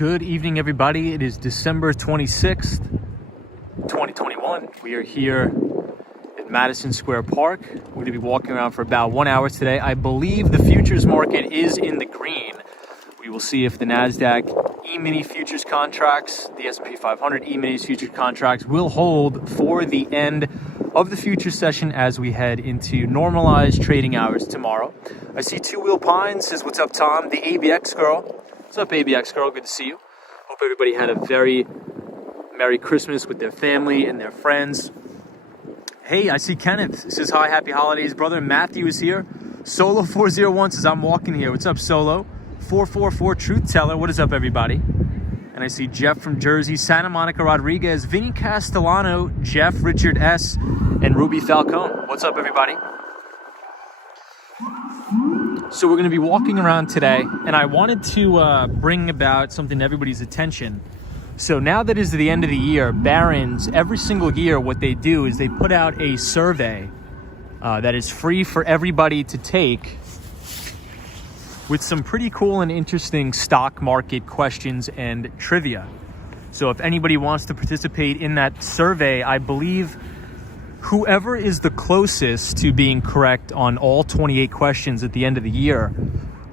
Good evening, everybody. It is December 26th, 2021. We are here at Madison Square Park. We're going to be walking around for about 1 hour today. I believe the futures market is in the green. We will see if the NASDAQ E-mini futures contracts, the S&P 500 E-minis futures contracts will hold for the end of the futures session as we head into normalized trading hours tomorrow. I see Two Wheel Pines says, "What's up, Tom?" The ABX girl. What's up, ABX girl? Good to see you. Hope everybody had a very Merry Christmas with their family and their friends. Hey, I see Kenneth. He says, "Hi, happy holidays, brother." Matthew is here. Solo 401 says, "I'm walking here." What's up, Solo? 444 Truth Teller. What is up, everybody? And I see Jeff from Jersey, Santa Monica Rodriguez, Vinny Castellano, Jeff, Richard S., and Ruby Falcone. What's up, everybody? So we're going to be walking around today, and I wanted to bring about something to everybody's attention. So now that is the end of the year, Barron's, every single year, what they do is they put out a survey that is free for everybody to take with some pretty cool and interesting stock market questions and trivia. So if anybody wants to participate in that survey, I believe whoever is the closest to being correct on all 28 questions at the end of the year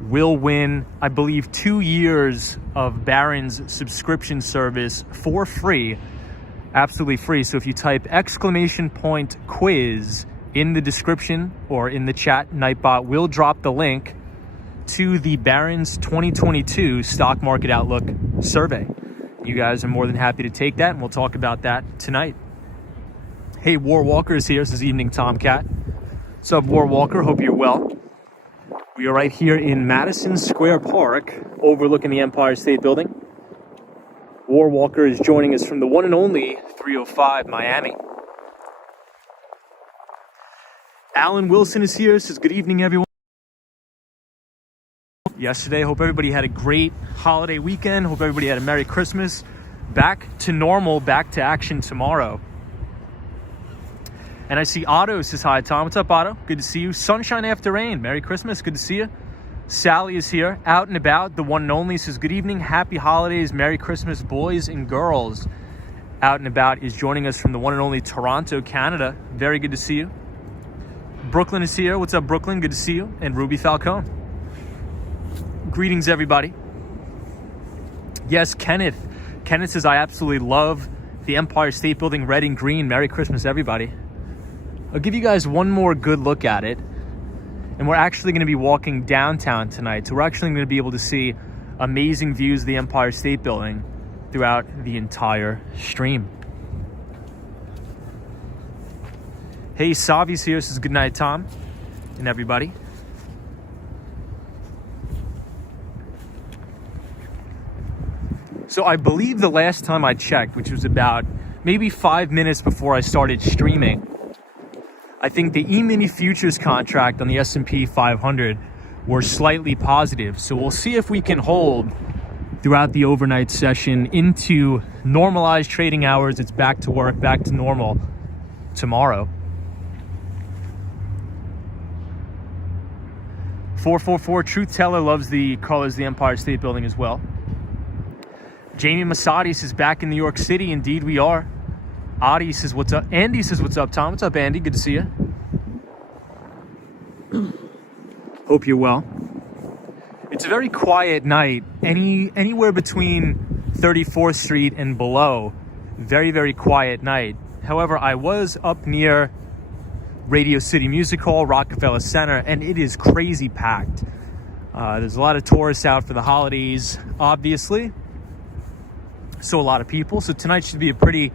will win, I believe, 2 years of Barron's subscription service for free, absolutely free. So if you type !quiz in the description or in the chat, Nightbot will drop the link to the Barron's 2022 Stock Market Outlook survey. You guys are more than happy to take that, and we'll talk about that tonight. Hey, War Walker is here. This evening, Tomcat. What's up, War Walker? Hope you're well. We are right here in Madison Square Park, overlooking the Empire State Building. War Walker is joining us from the one and only 305 Miami. Alan Wilson is here. Says, "Good evening, everyone." Yesterday, hope everybody had a great holiday weekend. Hope everybody had a Merry Christmas. Back to normal, back to action tomorrow. And I see Otto says, "Hi, Tom." What's up, Otto? Good to see you. Sunshine after rain. Merry Christmas. Good to see you. Sally is here, out and about. The one and only says, "Good evening. Happy holidays. Merry Christmas, boys and girls." Out and about is joining us from the one and only Toronto, Canada. Very good to see you. Brooklyn is here. What's up, Brooklyn? Good to see you. And Ruby Falcone. Greetings, everybody. Yes, Kenneth. Kenneth says, "I absolutely love the Empire State Building red and green. Merry Christmas, everybody." I'll give you guys one more good look at it. And we're actually going to be walking downtown tonight. So we're actually going to be able to see amazing views of the Empire State Building throughout the entire stream. Hey, Savi's here. Says, "Good night, Tom," and everybody. So I believe the last time I checked, which was about maybe 5 minutes before I started streaming, I think the E-mini futures contract on the S&P 500 were slightly positive. So we'll see if we can hold throughout the overnight session into normalized trading hours. It's back to work, back to normal tomorrow. 444 Truth Teller loves the colors of the Empire State Building as well. Jamie Masadi says, "Back in New York City." Indeed we are. Adi says, "What's up?" Andy says, "What's up, Tom?" What's up, Andy? Good to see you. Hope you're well. It's a very quiet night. Anywhere between 34th Street and below. Very, very quiet night. However, I was up near Radio City Music Hall, Rockefeller Center, and it is crazy packed. There's a lot of tourists out for the holidays, obviously. So a lot of people. So tonight should be a pretty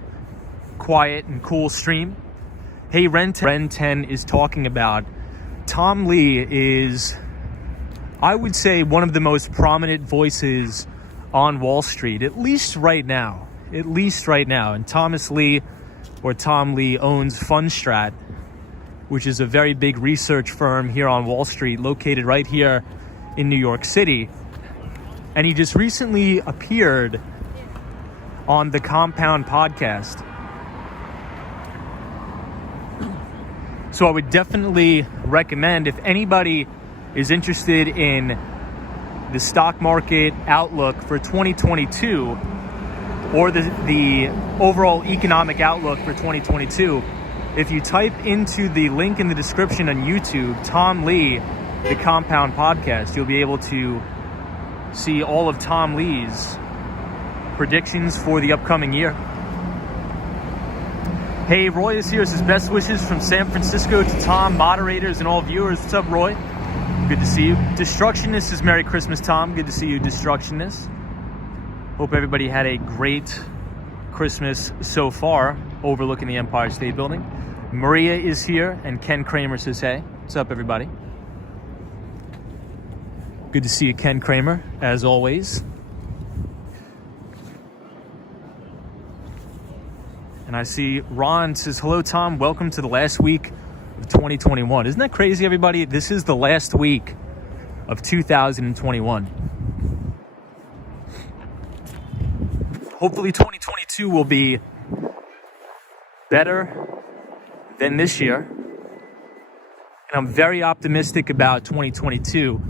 quiet and cool stream. Hey, Ren 10 is talking about Tom Lee is, I would say, one of the most prominent voices on Wall Street, at least right now. And Thomas Lee, or Tom Lee, owns Fundstrat, which is a very big research firm here on Wall Street, located right here in New York City. And he just recently appeared on the Compound podcast. So I would definitely recommend, if anybody is interested in the stock market outlook for 2022, or the overall economic outlook for 2022, if you type into the link in the description on YouTube, Tom Lee, the Compound Podcast, you'll be able to see all of Tom Lee's predictions for the upcoming year. Hey, Roy is here. Says best wishes from San Francisco to Tom, moderators, and all viewers. What's up, Roy? Good to see you. Destructionist says Merry Christmas, Tom. Good to see you, Destructionist. Hope everybody had a great Christmas so far, overlooking the Empire State Building. Maria is here, and Ken Kramer says hey. What's up, everybody? Good to see you, Ken Kramer, as always. And I see Ron says, hello, Tom. Welcome to the last week of 2021. Isn't that crazy, everybody? This is the last week of 2021. Hopefully 2022 will be better than this year. And I'm very optimistic about 2022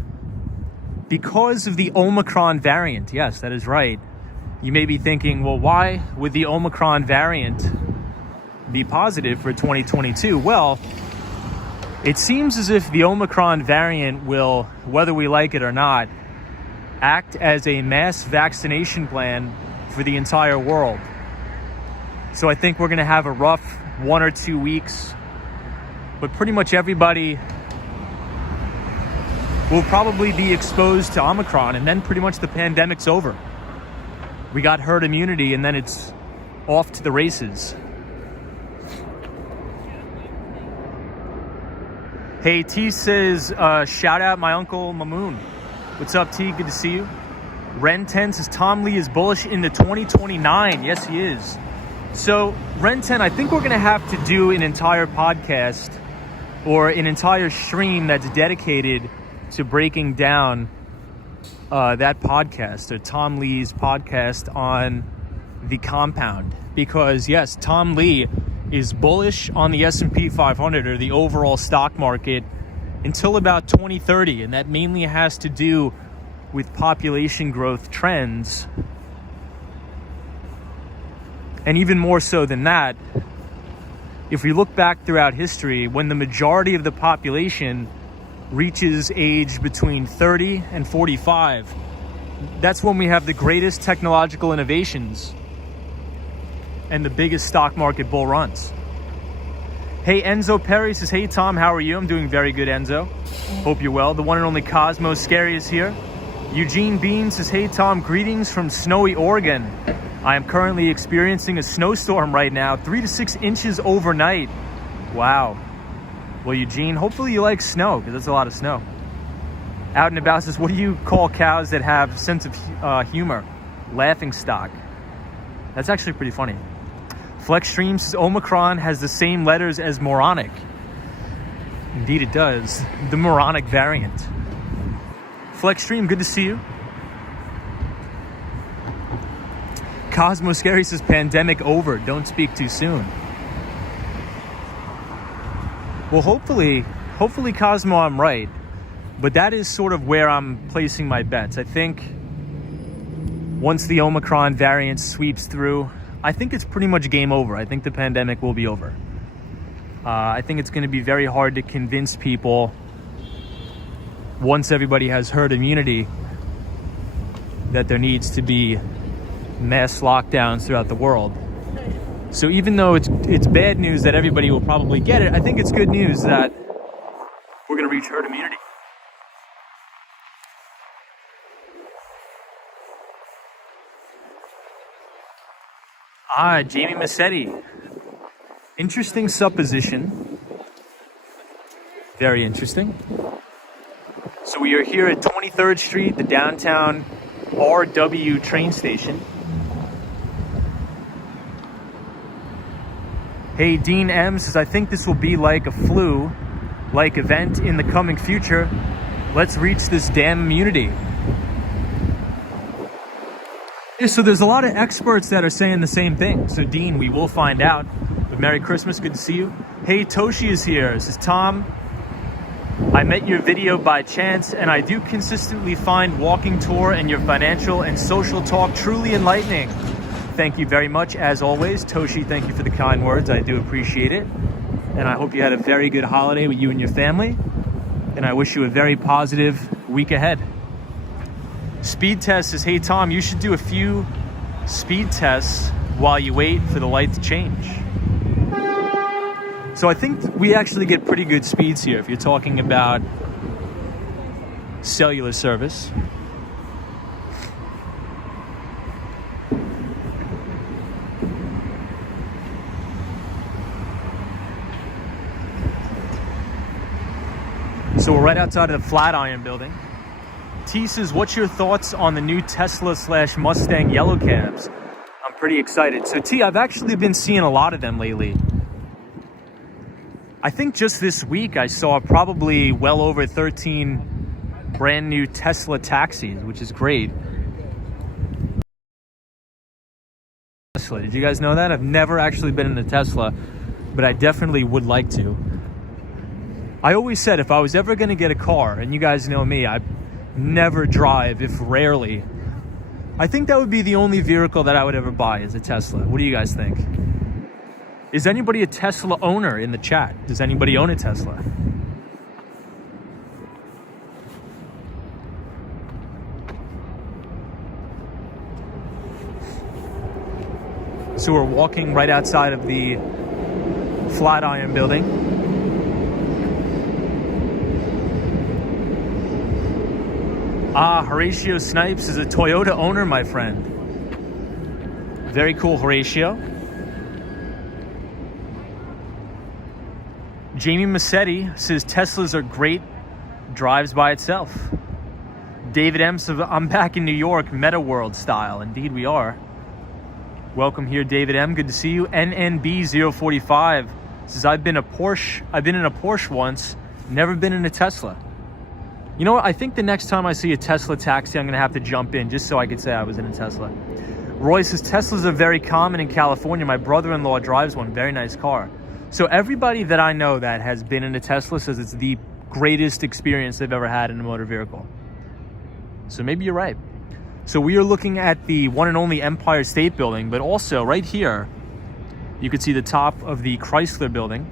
because of the Omicron variant. Yes, that is right. You may be thinking, well, why would the Omicron variant be positive for 2022? Well, it seems as if the Omicron variant will, whether we like it or not, act as a mass vaccination plan for the entire world. So I think we're going to have a rough 1 or 2 weeks, but pretty much everybody will probably be exposed to Omicron, and then pretty much the pandemic's over. We got herd immunity, and then it's off to the races. Hey, T says, shout out my uncle Mamoon. What's up, T? Good to see you. Ren 10 says, Tom Lee is bullish into 2029. Yes, he is. So, Ren 10, I think we're going to have to do an entire podcast or an entire stream that's dedicated to breaking down that podcast, or Tom Lee's podcast on the Compound, because yes, Tom Lee is bullish on the S&P 500 or the overall stock market until about 2030, and that mainly has to do with population growth trends, and even more so than that, if we look back throughout history, when the majority of the population reaches age between 30 and 45, that's when we have the greatest technological innovations and the biggest stock market bull runs. Hey, Enzo Perry says, hey, Tom, how are you? I'm doing very good, Enzo. Hope you're well. The one and only Cosmo Scary is here. Eugene Bean says, hey, Tom, greetings from snowy Oregon. I am currently experiencing a snowstorm right now, 3 to 6 inches overnight. Wow. Well, Eugene, hopefully you like snow, because that's a lot of snow. Out and About says, what do you call cows that have sense of humor? Laughing stock. That's actually pretty funny. Flexstream says, Omicron has the same letters as moronic. Indeed it does. The moronic variant. Flexstream, good to see you. Cosmo Scary says, pandemic over. Don't speak too soon. Well, hopefully, Cosmo, I'm right. But that is sort of where I'm placing my bets. I think once the Omicron variant sweeps through, I think it's pretty much game over. I think the pandemic will be over. I think it's going to be very hard to convince people, once everybody has herd immunity, that there needs to be mass lockdowns throughout the world. So even though it's bad news that everybody will probably get it, I think it's good news that we're going to reach herd immunity. Jamie Massetti. Interesting supposition. Very interesting. So we are here at 23rd Street, the downtown RW train station. Hey, Dean M says, I think this will be like a flu-like event in the coming future. Let's reach this damn immunity. Yeah, so there's a lot of experts that are saying the same thing. So Dean, we will find out. But Merry Christmas, good to see you. Hey, Toshi is here. This is Tom. I met your video by chance, and I do consistently find walking tour and your financial and social talk truly enlightening. Thank you very much, as always. Toshi, thank you for the kind words. I do appreciate it. And I hope you had a very good holiday with you and your family. And I wish you a very positive week ahead. Speed test says, hey Tom, you should do a few speed tests while you wait for the light to change. So I think we actually get pretty good speeds here if you're talking about cellular service. So we're right outside of the Flatiron building. T says, what's your thoughts on the new Tesla/Mustang yellow cabs? I'm pretty excited. So T, I've actually been seeing a lot of them lately. I think just this week I saw probably well over 13 brand new Tesla taxis, which is great. Tesla, did you guys know that? I've never actually been in a Tesla, but I definitely would like to. I always said if I was ever going to get a car, and you guys know me, I never drive, if rarely. I think that would be the only vehicle that I would ever buy is a Tesla. What do you guys think? Is anybody a Tesla owner in the chat? Does anybody own a Tesla? So we're walking right outside of the Flatiron building. Horatio Snipes is a Toyota owner, my friend. Very cool, Horatio. Jamie Massetti says Teslas are great, drives by itself. David M says, I'm back in New York, Meta World style. Indeed we are. Welcome here, David M. Good to see you. NNB045 says, I've been in a Porsche once, never been in a Tesla. You know what? I think the next time I see a Tesla taxi, I'm going to have to jump in just so I could say I was in a Tesla. Roy says, Teslas are very common in California. My brother-in-law drives one. Very nice car. So everybody that I know that has been in a Tesla says it's the greatest experience they've ever had in a motor vehicle. So maybe you're right. So we are looking at the one and only Empire State Building, but also right here, you could see the top of the Chrysler Building.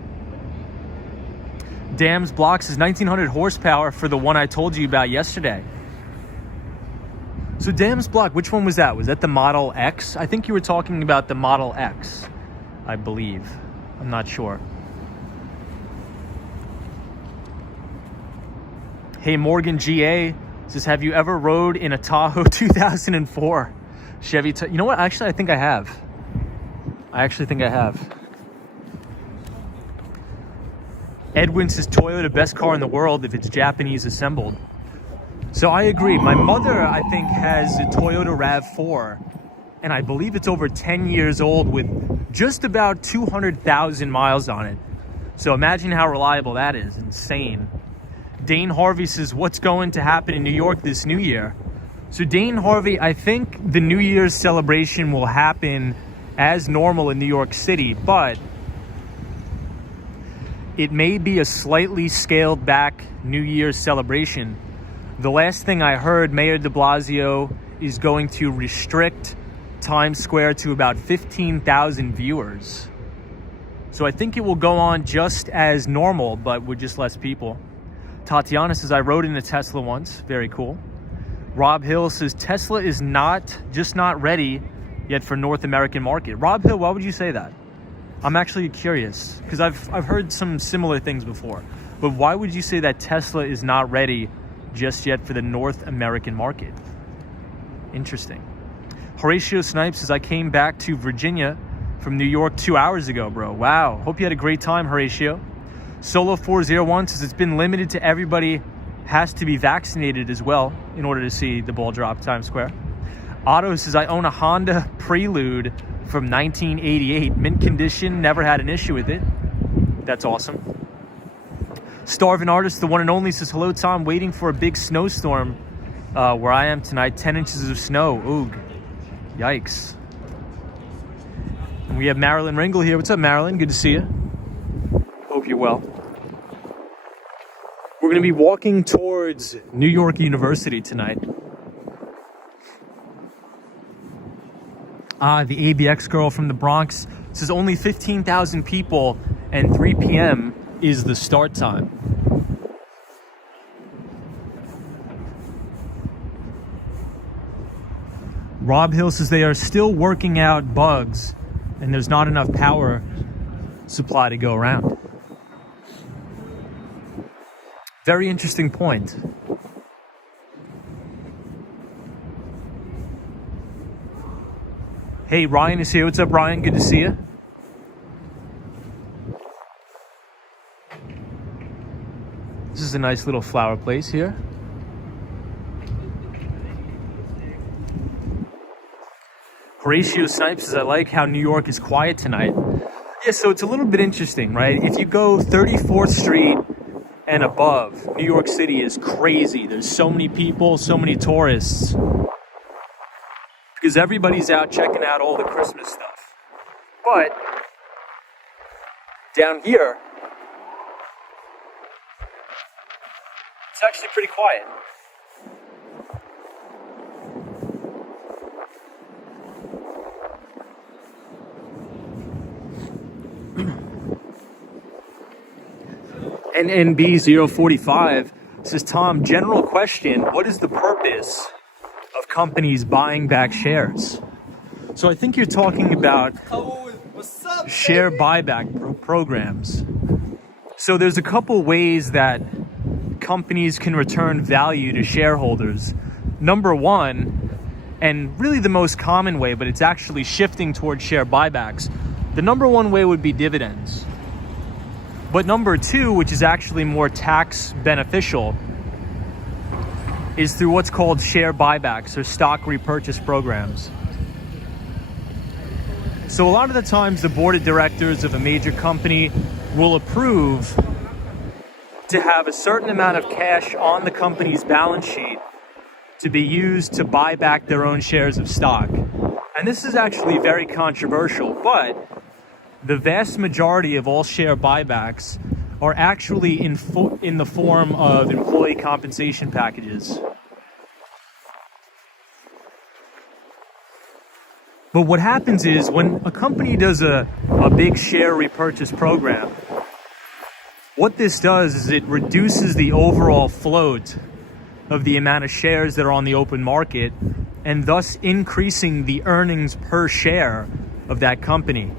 Dams Block says 1900 horsepower for the one I told you about yesterday. So Dams Block, which one was that? Was that the Model X? I think you were talking about the Model X, I believe. I'm not sure. Hey, Morgan GA says, have you ever rode in a Tahoe 2004 Chevy? You know what? Actually, I think I have. Edwin says, Toyota, best car in the world if it's Japanese assembled. So I agree. My mother, I think, has a Toyota RAV4, and I believe it's over 10 years old with just about 200,000 miles on it. So imagine how reliable that is. Insane. Dane Harvey says, what's going to happen in New York this New Year? So Dane Harvey, I think the New Year's celebration will happen as normal in New York City, but it may be a slightly scaled back New Year's celebration. The last thing I heard, Mayor de Blasio is going to restrict Times Square to about 15,000 viewers. So I think it will go on just as normal, but with just less people. Tatiana says, I rode in a Tesla once. Very cool. Rob Hill says, Tesla is not ready yet for North American market. Rob Hill, why would you say that? I'm actually curious because I've heard some similar things before. But why would you say that Tesla is not ready just yet for the North American market? Interesting. Horatio Snipes says, I came back to Virginia from New York 2 hours ago, bro. Wow. Hope you had a great time, Horatio. Solo 401 says, it's been limited to everybody has to be vaccinated as well in order to see the ball drop Times Square. Otto says, I own a Honda Prelude from 1988. Mint condition, never had an issue with it. That's awesome. Starving Artist, the one and only, says, hello, Tom. Waiting for a big snowstorm where I am tonight. 10 inches of snow. Oog. Yikes. And we have Marilyn Ringle here. What's up, Marilyn? Good to see you. Hope you're well. We're we're going to be walking towards New York University tonight. The ABX girl from the Bronx says only 15,000 people and 3 p.m. is the start time. Rob Hill says they are still working out bugs and there's not enough power supply to go around. Very interesting point. Hey, Ryan is here. What's up, Ryan? Good to see you. This is a nice little flower place here. Horatio Snipes says, I like how New York is quiet tonight. Yeah, so it's a little bit interesting, right? If you go 34th Street and above, New York City is crazy. There's so many people, so many tourists. Because everybody's out checking out all the Christmas stuff. But down here, it's actually pretty quiet. NNB045 says, Tom, general question, what is the purpose of companies buying back shares? So I think you're talking about share buyback programs. So there's a couple ways that companies can return value to shareholders. Number one, and really the most common way, but it's actually shifting towards share buybacks, the number one way would be dividends. But number two, which is actually more tax beneficial, is through what's called share buybacks or stock repurchase programs. So a lot of the times the board of directors of a major company will approve to have a certain amount of cash on the company's balance sheet to be used to buy back their own shares of stock. And this is actually very controversial, but the vast majority of all share buybacks are actually in the form of employee compensation packages. But what happens is when a company does a big share repurchase program, what this does is it reduces the overall float of the amount of shares that are on the open market and thus increasing the earnings per share of that company.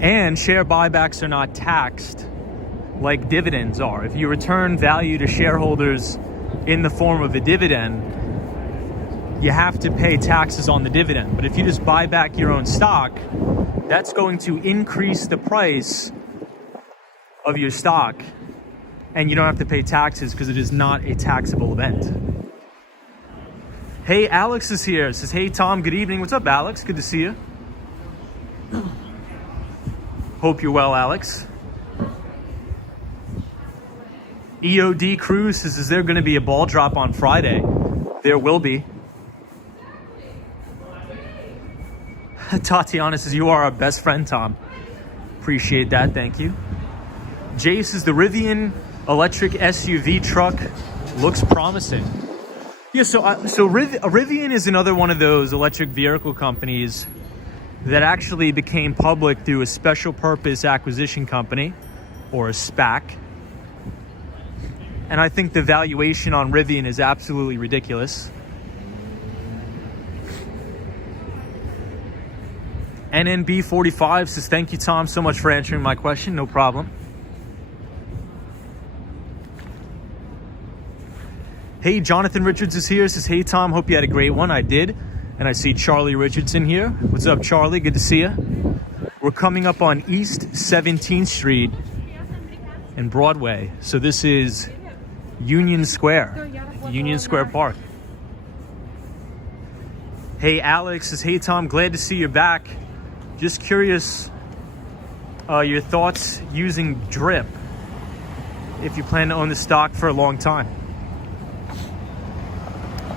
And share buybacks are not taxed like dividends are. If you return value to shareholders in the form of a dividend, you have to pay taxes on the dividend. But if you just buy back your own stock, that's going to increase the price of your stock and you don't have to pay taxes because it is not a taxable event. Hey, Alex is here. Says, hey, Tom, good evening. What's up, Alex? Good to see you. Hope you're well, Alex. EOD Cruz says, is there going to be a ball drop on Friday? There will be. Tatiana says, you are our best friend, Tom. Appreciate that. Thank you. Jay says, the Rivian electric SUV truck looks promising. Yeah, so Rivian is another one of those electric vehicle companies that actually became public through a special purpose acquisition company, or a SPAC. And I think the valuation on Rivian is absolutely ridiculous. NNB45 says, thank you, Tom, so much for answering my question. No problem. Hey, Jonathan Richards is here. Says, hey, Tom, hope you had a great one. I did. And I see Charlie Richardson here. What's up, Charlie? Good to see you. We're coming up on East 17th Street and Broadway. So this is Union Square Park. Hey, Alex says, hey, Tom, glad to see you back. Just curious, your thoughts using DRIP if you plan to own the stock for a long time.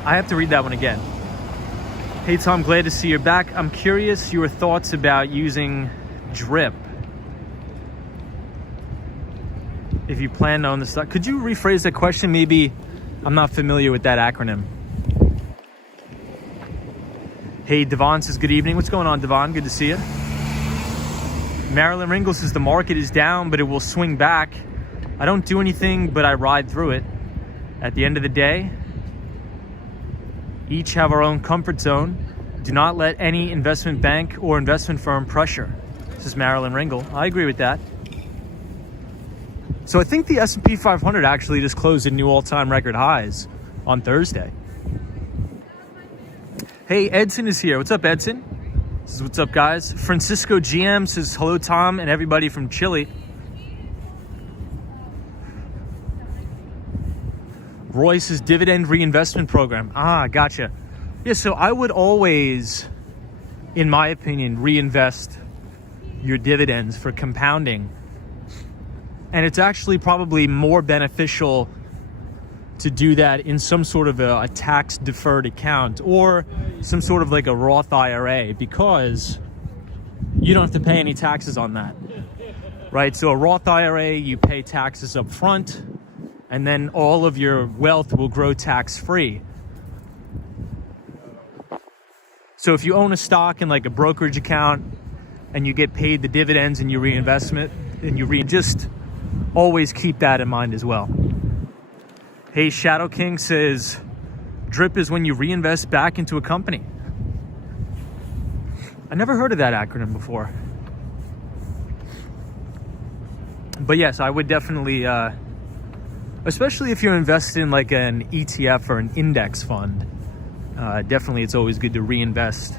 I have to read that one again. Hey, Tom, glad to see you're back. I'm curious your thoughts about using DRIP. if you plan to own the stock. Could you rephrase that question? Maybe I'm not familiar with that acronym. Hey, Devon says, good evening. What's going on, Devon? Good to see you. Marilyn Ringle says, the market is down, but it will swing back. I don't do anything, but I ride through it. At the end of the day, each have our own comfort zone. Do not let any investment bank or investment firm pressure. This is Marilyn Ringle. I agree with that. So I think the S&P 500 actually just closed at new all-time record highs on Thursday. Hey, Edson is here. What's up, Edson? This is what's up, guys. Francisco GM says, hello, Tom, and everybody from Chile. Roy says, dividend reinvestment program. Ah, gotcha. Yeah, so I would always, in my opinion, reinvest your dividends for compounding. And it's actually probably more beneficial to do that in some sort of a tax deferred account or some sort of like a Roth IRA, because you don't have to pay any taxes on that, right? So a Roth IRA, you pay taxes up front, and then all of your wealth will grow tax free. So if you own a stock in like a brokerage account and you get paid the dividends and you reinvestment and you just always keep that in mind as well. Hey, Shadow King says, DRIP is when you reinvest back into a company. I never heard of that acronym before. But yes, I would definitely, especially if you're invested in like an ETF or an index fund, definitely it's always good to reinvest.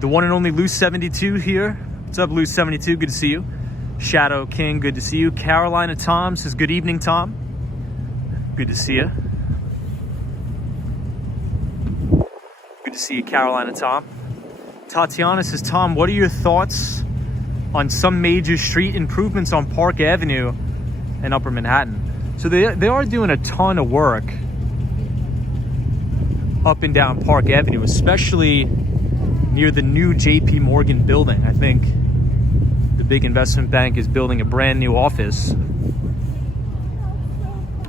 The one and only Loose72 here. What's up, Loose72? Good to see you. Shadow King, good to see you. Carolina Tom says, good evening, Tom. Good to see you. Good to see you, Carolina Tom. Tatiana says, Tom, what are your thoughts on some major street improvements on Park Avenue and Upper Manhattan? So they are doing a ton of work up and down Park Avenue, especially near the new JP Morgan building. I think the big investment bank is building a brand new office.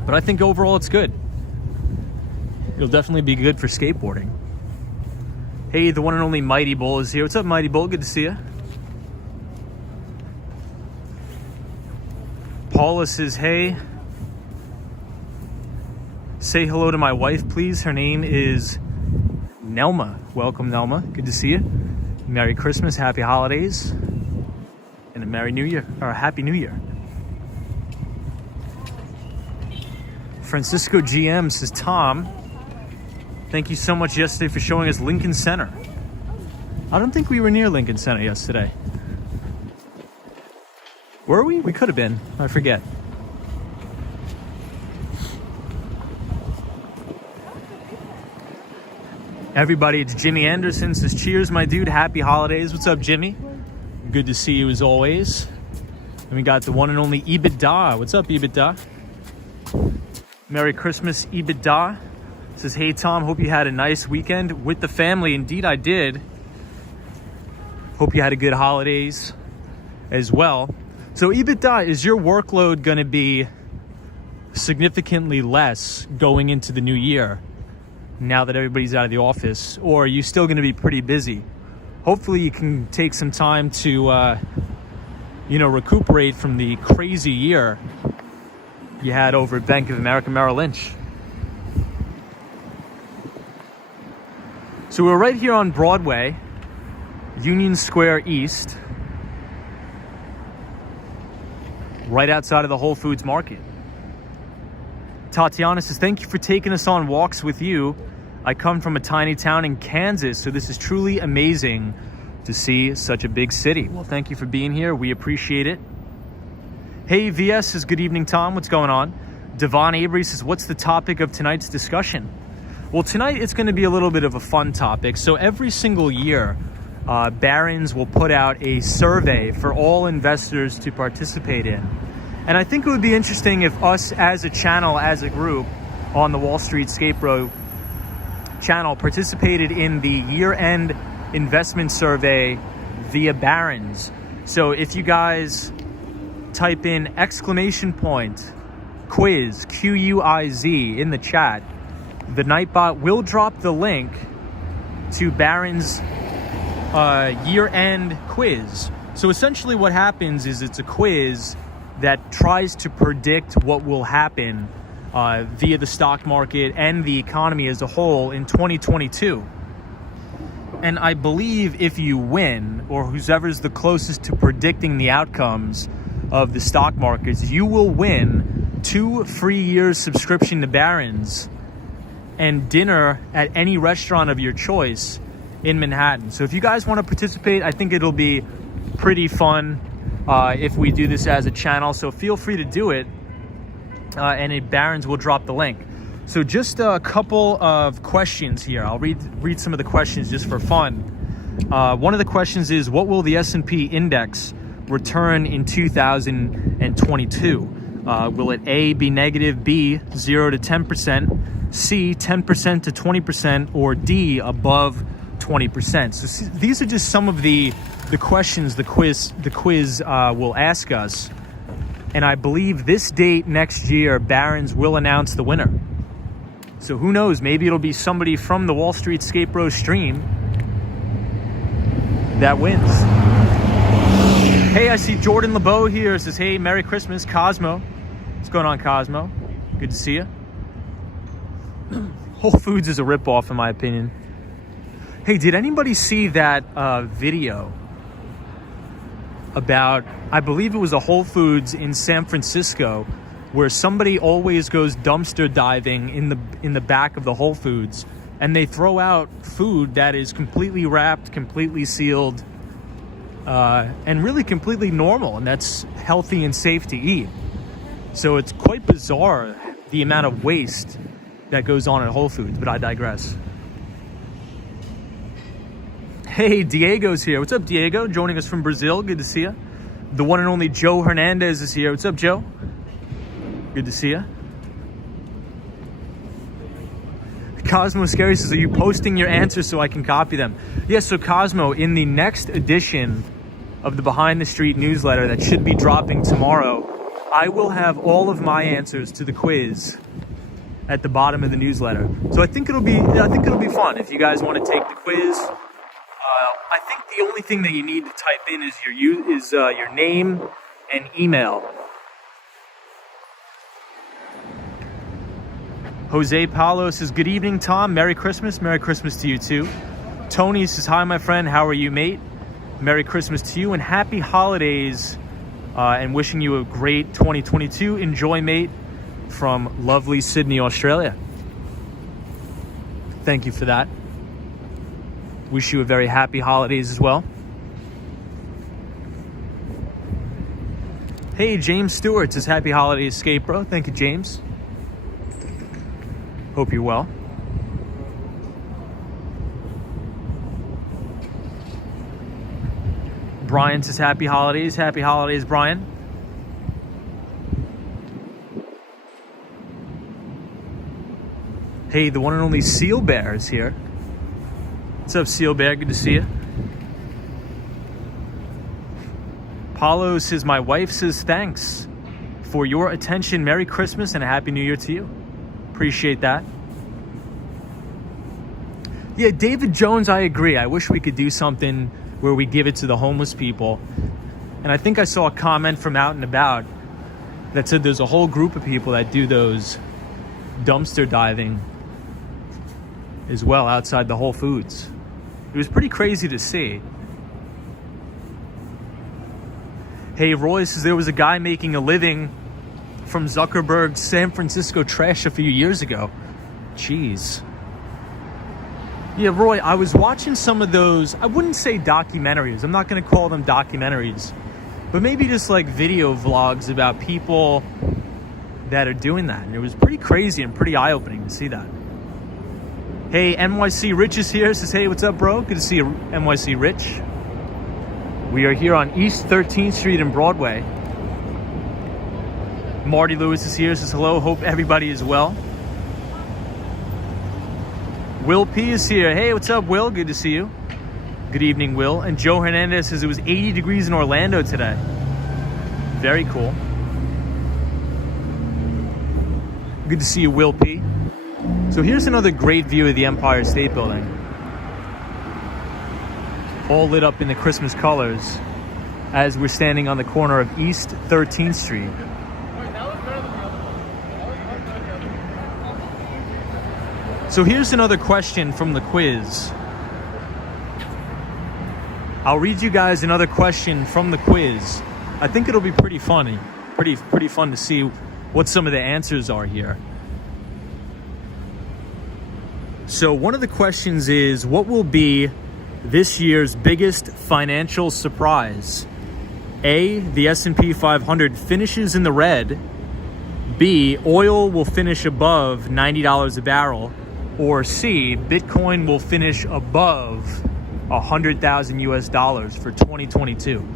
But I think overall it's good. It'll definitely be good for skateboarding. Hey, the one and only Mighty Bull is here. What's up, Mighty Bull? Good to see you. Paula says, hey, say hello to my wife, please. Her name is Nelma. Welcome, Nelma. Good to see you. Merry Christmas, happy holidays, and a Merry New Year, or a Happy New Year. Francisco GM says, Tom, thank you so much yesterday for showing us Lincoln Center. I don't think we were near Lincoln Center yesterday. Were we? We could have been. I forget. Everybody, it's Jimmy Anderson says, cheers, my dude. Happy holidays. What's up, Jimmy? Good to see you as always. And we got the one and only EBITDA. What's up, EBITDA? Merry Christmas, EBITDA. Says, hey, Tom, hope you had a nice weekend with the family. Indeed, I did. Hope you had a good holidays as well. So, EBITDA, is your workload going to be significantly less going into the new year now that everybody's out of the office? Or are you still going to be pretty busy? Hopefully, you can take some time to, recuperate from the crazy year you had over at Bank of America Merrill Lynch. So we're right here on Broadway, Union Square East, right outside of the Whole Foods Market. Tatiana says, thank you for taking us on walks with you. I come from a tiny town in Kansas, so this is truly amazing to see such a big city. Well, thank you for being here. We appreciate it. Hey, VS says, good evening, Tom. What's going on? Devon Avery says, what's the topic of tonight's discussion? Well, tonight it's going to be a little bit of a fun topic. So every single year, Barron's will put out a survey for all investors to participate in. And I think it would be interesting if us as a channel, as a group on the Wall Street Skatebro channel participated in the year-end investment survey via Barron's. So if you guys type in !quiz, Q-U-I-Z, in the chat, the Nightbot will drop the link to Barron's year-end quiz. So essentially what happens is it's a quiz that tries to predict what will happen via the stock market and the economy as a whole in 2022. And I believe if you win, or whoever's the closest to predicting the outcomes of the stock markets, you will win 2 free years subscription to Barron's and dinner at any restaurant of your choice in Manhattan. So if you guys want to participate, I think it'll be pretty fun if we do this as a channel. So feel free to do it, and Barron's will drop the link. So just a couple of questions here. I'll read some of the questions just for fun. One of the questions is, what will the S&P index return in 2022? Will it A, be negative, B, 0 to 10%, C, 10% to 20%, or D, above 20%? So these are just some of the questions the quiz will ask us. And I believe this date next year, Barron's will announce the winner. So who knows, maybe it'll be somebody from the Wall Street Scape Bros stream that wins. Hey, I see Jordan LeBeau here. Says, hey, Merry Christmas, Cosmo. What's going on, Cosmo? Good to see you. Whole Foods is a ripoff, in my opinion. Hey, did anybody see that video about, I believe it was a Whole Foods in San Francisco, where somebody always goes dumpster diving in the back of the Whole Foods, and they throw out food that is completely wrapped, completely sealed, and really completely normal, and that's healthy and safe to eat. So it's quite bizarre, the amount of waste that goes on at Whole Foods, but I digress. Hey, Diego's here. What's up, Diego? Joining us from Brazil. Good to see you. The one and only Joe Hernandez is here. What's up, Joe? Good to see you. Cosmo Scary says, are you posting your answers so I can copy them? Yes, so Cosmo, in the next edition of the Behind the Street newsletter that should be dropping tomorrow, I will have all of my answers to the quiz at the bottom of the newsletter. So I think it'll be fun if you guys want to take the quiz. I think the only thing that you need to type in is your name and email. Jose Paulo says, good evening, Tom. Merry Christmas. Merry Christmas to you too. Tony says, hi, my friend. How are you, mate? Merry Christmas to you and happy holidays, and wishing you a great 2022. Enjoy, mate, from lovely Sydney, Australia. Thank you for that. Wish you a very happy holidays as well. Hey, James Stewart says, happy holidays, Scape Bro. Thank you, James. Hope you're well. Brian says, happy holidays. Happy holidays, Brian. Hey, the one and only Seal Bear is here. What's up, Seal Bear? Good to see you. Paulo says, my wife says, thanks for your attention. Merry Christmas and a Happy New Year to you. Appreciate that. Yeah, David Jones, I agree. I wish we could do something where we give it to the homeless people. And I think I saw a comment from Out and About that said there's a whole group of people that do those dumpster diving as well outside the Whole Foods. It was pretty crazy to see. Hey, Roy says there was a guy making a living from Zuckerberg's San Francisco trash a few years ago. Jeez. Yeah, Roy, I was watching some of those, I wouldn't say documentaries. I'm not going to call them documentaries, but maybe just like video vlogs about people that are doing that. And it was pretty crazy and pretty eye-opening to see that. Hey, NYC Rich is here. Says, hey, what's up, bro? Good to see you, NYC Rich. We are here on East 13th Street and Broadway. Marty Lewis is here. Says, hello. Hope everybody is well. Will P is here. Hey, what's up, Will? Good to see you. Good evening, Will. And Joe Hernandez says it was 80 degrees in Orlando today. Very cool. Good to see you, Will P. So here's another great view of the Empire State Building. All lit up in the Christmas colors as we're standing on the corner of East 13th Street. So here's another question from the quiz. I'll read you guys another question from the quiz. I think it'll be pretty funny. Pretty fun to see what some of the answers are here. So one of the questions is, what will be this year's biggest financial surprise? A, the S&P 500 finishes in the red. B, oil will finish above $90 a barrel. Or C, Bitcoin will finish above 100,000 US dollars for 2022.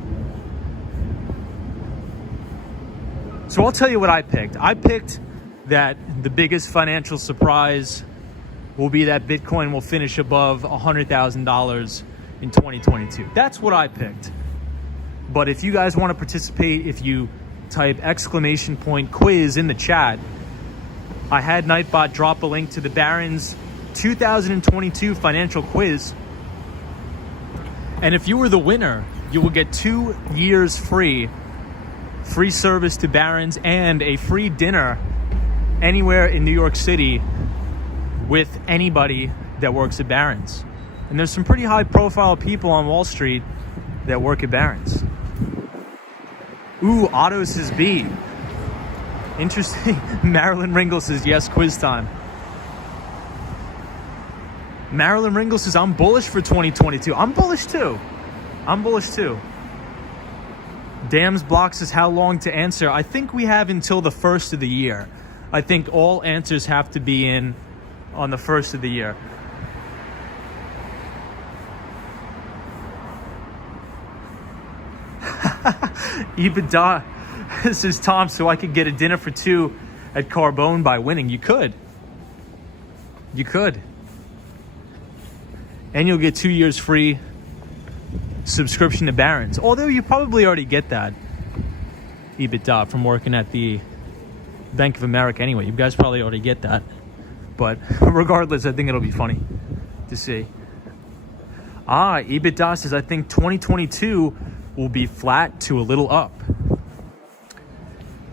So I'll tell you what I picked. I picked that the biggest financial surprise will be that Bitcoin will finish above $100,000 in 2022. That's what I picked. But if you guys want to participate, if you type !quiz in the chat, I had Nightbot drop a link to the Barron's 2022 financial quiz. And if you were the winner, you will get 2 years free service to Barron's and a free dinner anywhere in New York City with anybody that works at Barron's. And there's some pretty high profile people on Wall Street that work at Barron's. Ooh, Otto says B. Interesting. Marilyn Ringle says yes, quiz time. Marilyn Ringle says I'm bullish for 2022. I'm bullish too. Dams Block says how long to answer? I think we have until the first of the year. I think all answers have to be in on the first of the year. EBITDA. This is Tom, so I could get a dinner for 2 at Carbone by winning. You could. And you'll get 2 years free subscription to Barron's. Although you probably already get that, EBITDA, from working at the Bank of America anyway. You guys probably already get that. But regardless, I think it'll be funny to see. EBITDA says, I think 2022 will be flat to a little up.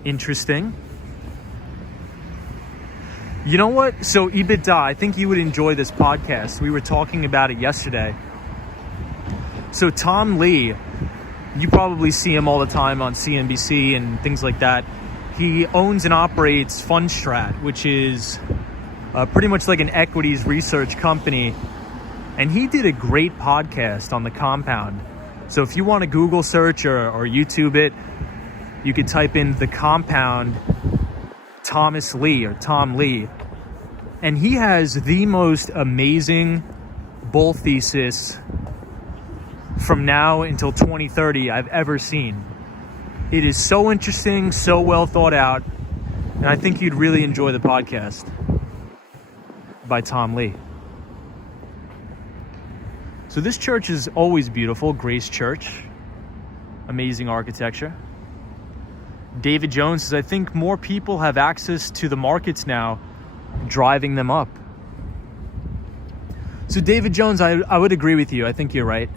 Interesting. You know what? So EBITDA, I think you would enjoy this podcast. We were talking about it yesterday. So Tom Lee, you probably see him all the time on CNBC and things like that. He owns and operates Fundstrat, which is pretty much like an equities research company. And he did a great podcast on the compound. So if you want to Google search or YouTube it, you could type in the compound Thomas Lee or Tom Lee. And he has the most amazing bull thesis from now until 2030 I've ever seen. It is so interesting, so well thought out, and I think you'd really enjoy the podcast by Tom Lee. So this church is always beautiful, Grace Church. Amazing architecture. David Jones says, I think more people have access to the markets now, driving them up. So David Jones, I would agree with you. I think you're right.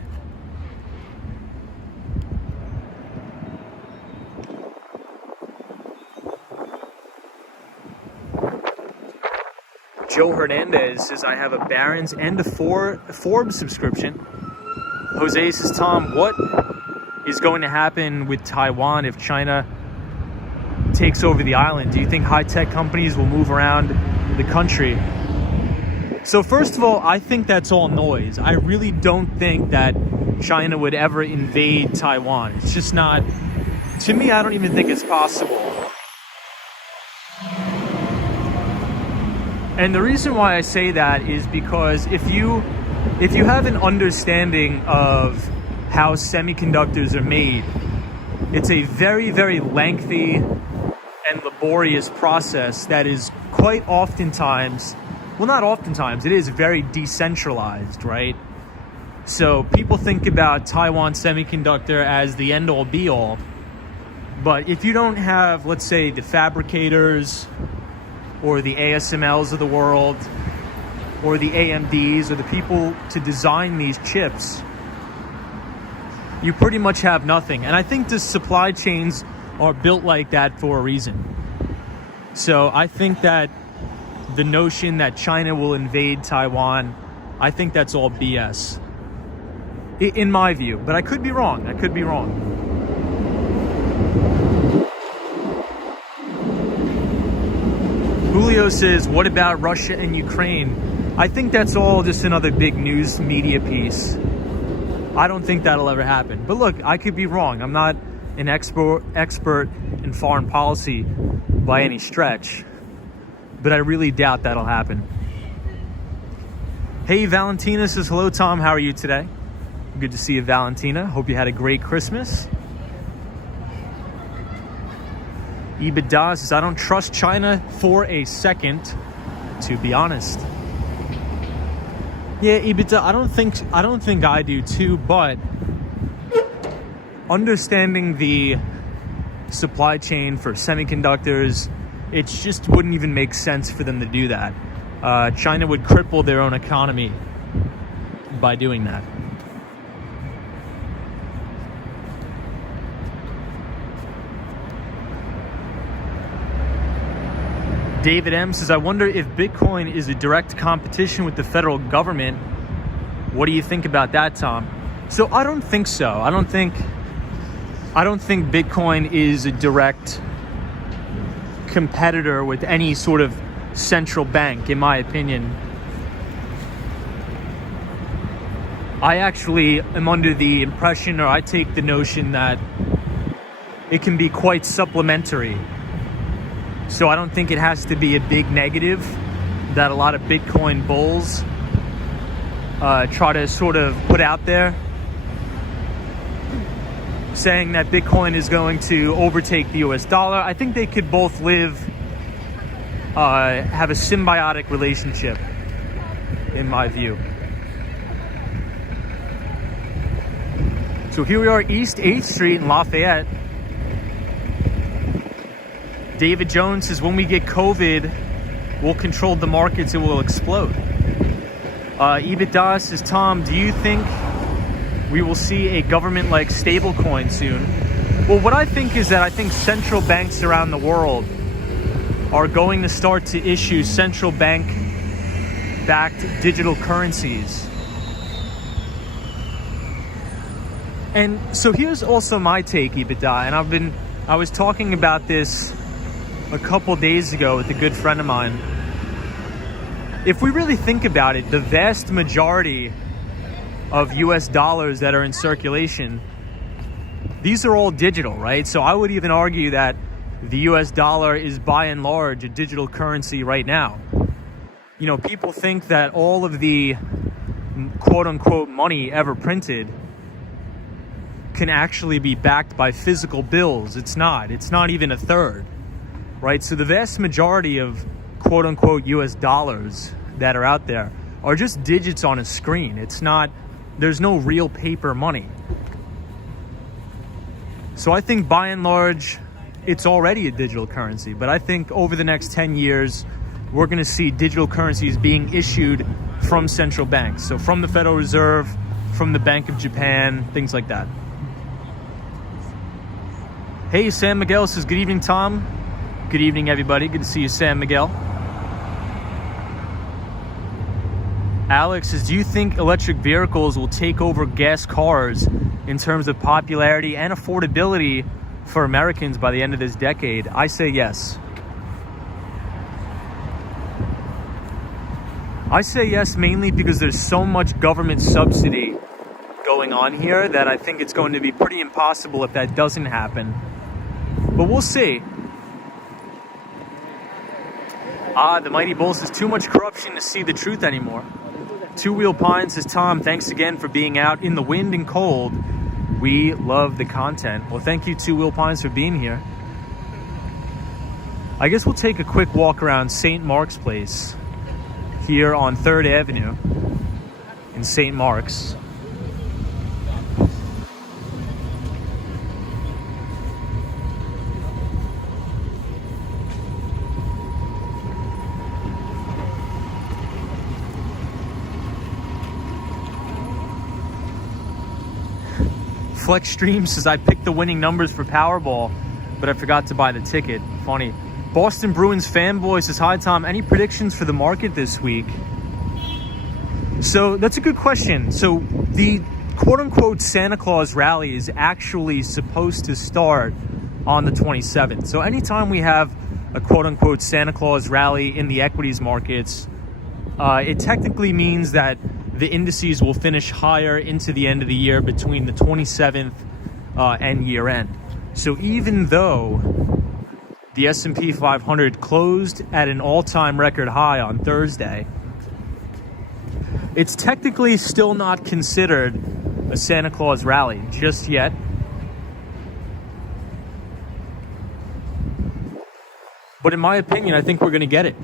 Joe Hernandez says, I have a Barron's and a Forbes subscription. Jose says, Tom, what is going to happen with Taiwan if China takes over the island? Do you think high-tech companies will move around the country? So first of all, I think that's all noise. I really don't think that China would ever invade Taiwan. It's just not, to me, I don't even think it's possible. And the reason why I say that is because if you have an understanding of how semiconductors are made, it's a very, very lengthy and laborious process that is quite oftentimes, well, not oftentimes, it is very decentralized, right? So people think about Taiwan Semiconductor as the end-all be-all, But if you don't have, let's say, the fabricators or the ASMLs of the world or the AMDs or the people to design these chips, you pretty much have nothing. And I think the supply chains are built like that for a reason. So I think that the notion that China will invade Taiwan, I think that's all BS, in my view. But I could be wrong. I could be wrong. Julio says, what about Russia and Ukraine? I think that's all just another big news media piece. I don't think that'll ever happen. But look, I could be wrong. I'm not an expert in foreign policy by any stretch. But I really doubt that'll happen. Hey, Valentina says, hello, Tom. How are you today? Good to see you, Valentina. Hope you had a great Christmas. EBITDA says, I don't trust China for a second, to be honest. Yeah, EBITDA, I don't think I do too, but understanding the supply chain for semiconductors, it just wouldn't even make sense for them to do that. China would cripple their own economy by doing that. David M says, I wonder if Bitcoin is a direct competition with the federal government. What do you think about that, Tom? So I don't think so. I don't think Bitcoin is a direct competitor with any sort of central bank, in my opinion. I actually am under the impression, or I take the notion that it can be quite supplementary. So I don't think it has to be a big negative that a lot of Bitcoin bulls try to sort of put out there, saying that Bitcoin is going to overtake the US dollar. I think they could both have a symbiotic relationship, in my view. So here we are, East 8th Street in Lafayette. David Jones says, when we get COVID, we'll control the markets, it will explode. EBITDA says, Tom, do you think we will see a government-like stablecoin soon? Well, what I think is that I think central banks around the world are going to start to issue central bank-backed digital currencies. And so here's also my take, EBITDA, and I was talking about this a couple days ago with a good friend of mine. If we really think about it, the vast majority of US dollars that are in circulation, these are all digital, right? So I would even argue that the US dollar is by and large a digital currency right now. You know, people think that all of the quote unquote money ever printed can actually be backed by physical bills. It's not even a third. Right, so the vast majority of quote-unquote US dollars that are out there are just digits on a screen. There's no real paper money. So I think by and large, it's already a digital currency. But I think over the next 10 years, we're going to see digital currencies being issued from central banks. So from the Federal Reserve, from the Bank of Japan, things like that. Hey, Sam Miguel says, good evening, Tom. Good evening, everybody. Good to see you, Sam Miguel. Alex says, do you think electric vehicles will take over gas cars in terms of popularity and affordability for Americans by the end of this decade? I say yes. I say yes mainly because there's so much government subsidy going on here that I think it's going to be pretty impossible if that doesn't happen. But we'll see. The Mighty Bull says, too much corruption to see the truth anymore. Two Wheel Pine says, Tom, thanks again for being out in the wind and cold. We love the content. Well, thank you, Two Wheel Pines, for being here. I guess we'll take a quick walk around St. Mark's Place here on 3rd Avenue in St. Mark's. Flex Stream says, I picked the winning numbers for Powerball, but I forgot to buy the ticket. Funny. Boston Bruins fanboy says, hi Tom, any predictions for the market this week? So that's a good question. So the quote-unquote Santa Claus rally is actually supposed to start on the 27th. So anytime we have a quote-unquote Santa Claus rally in the equities markets, it technically means that the indices will finish higher into the end of the year between the 27th and year end. So even though the S&P 500 closed at an all-time record high on Thursday, it's technically still not considered a Santa Claus rally just yet. But in my opinion, I think we're going to get it.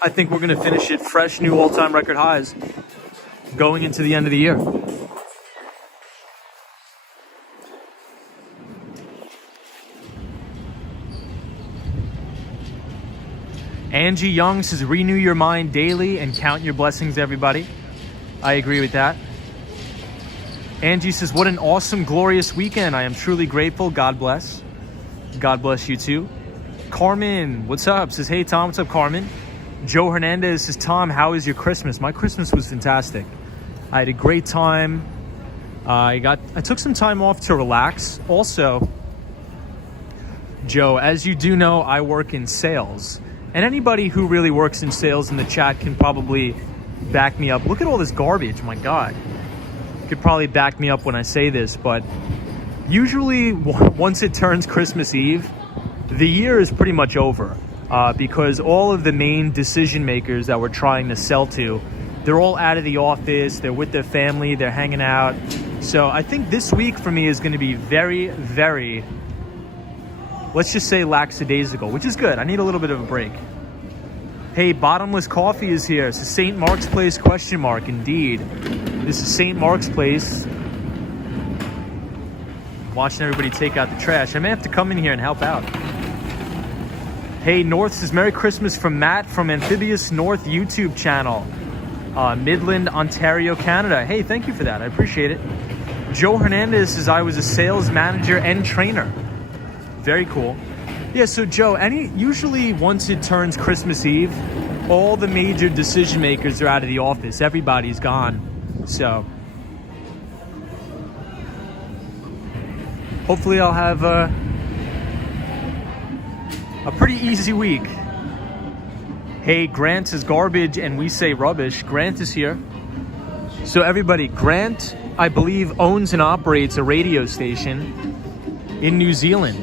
I think we're going to finish at fresh new all-time record highs going into the end of the year. Angie Young says, renew your mind daily and count your blessings, everybody. I agree with that. Angie says, what an awesome, glorious weekend. I am truly grateful. God bless. God bless you too. Carmen, what's up? Says, hey Tom, what's up, Carmen? Joe Hernandez says, Tom, how was your Christmas? My Christmas was fantastic. I had a great time. I took some time off to relax. Also, Joe, as you do know, I work in sales. And anybody who really works in sales in the chat can probably back me up. Look at all this garbage, my God. Could probably back me up when I say this, but usually once it turns Christmas Eve, the year is pretty much over. Because all of the main decision makers that we're trying to sell to, they're all out of the office, they're with their family, they're hanging out. So I think this week for me is going to be very, very, let's just say lackadaisical, which is good. I need a little bit of a break. Hey, Bottomless Coffee is here. It's St. Mark's Place, question mark. Indeed. This is St. Mark's Place. Watching everybody take out the trash. I may have to come in here and help out. Hey, North says, Merry Christmas from Matt from Amphibious North YouTube channel. Midland, Ontario, Canada. Hey, thank you for that. I appreciate it. Joe Hernandez says, I was a sales manager and trainer. Very cool. Yeah, so Joe, usually once it turns Christmas Eve, all the major decision makers are out of the office. Everybody's gone. So hopefully I'll have a pretty easy week. Hey, Grant says garbage and we say rubbish. Grant is here. So everybody, Grant, I believe, owns and operates a radio station in New Zealand.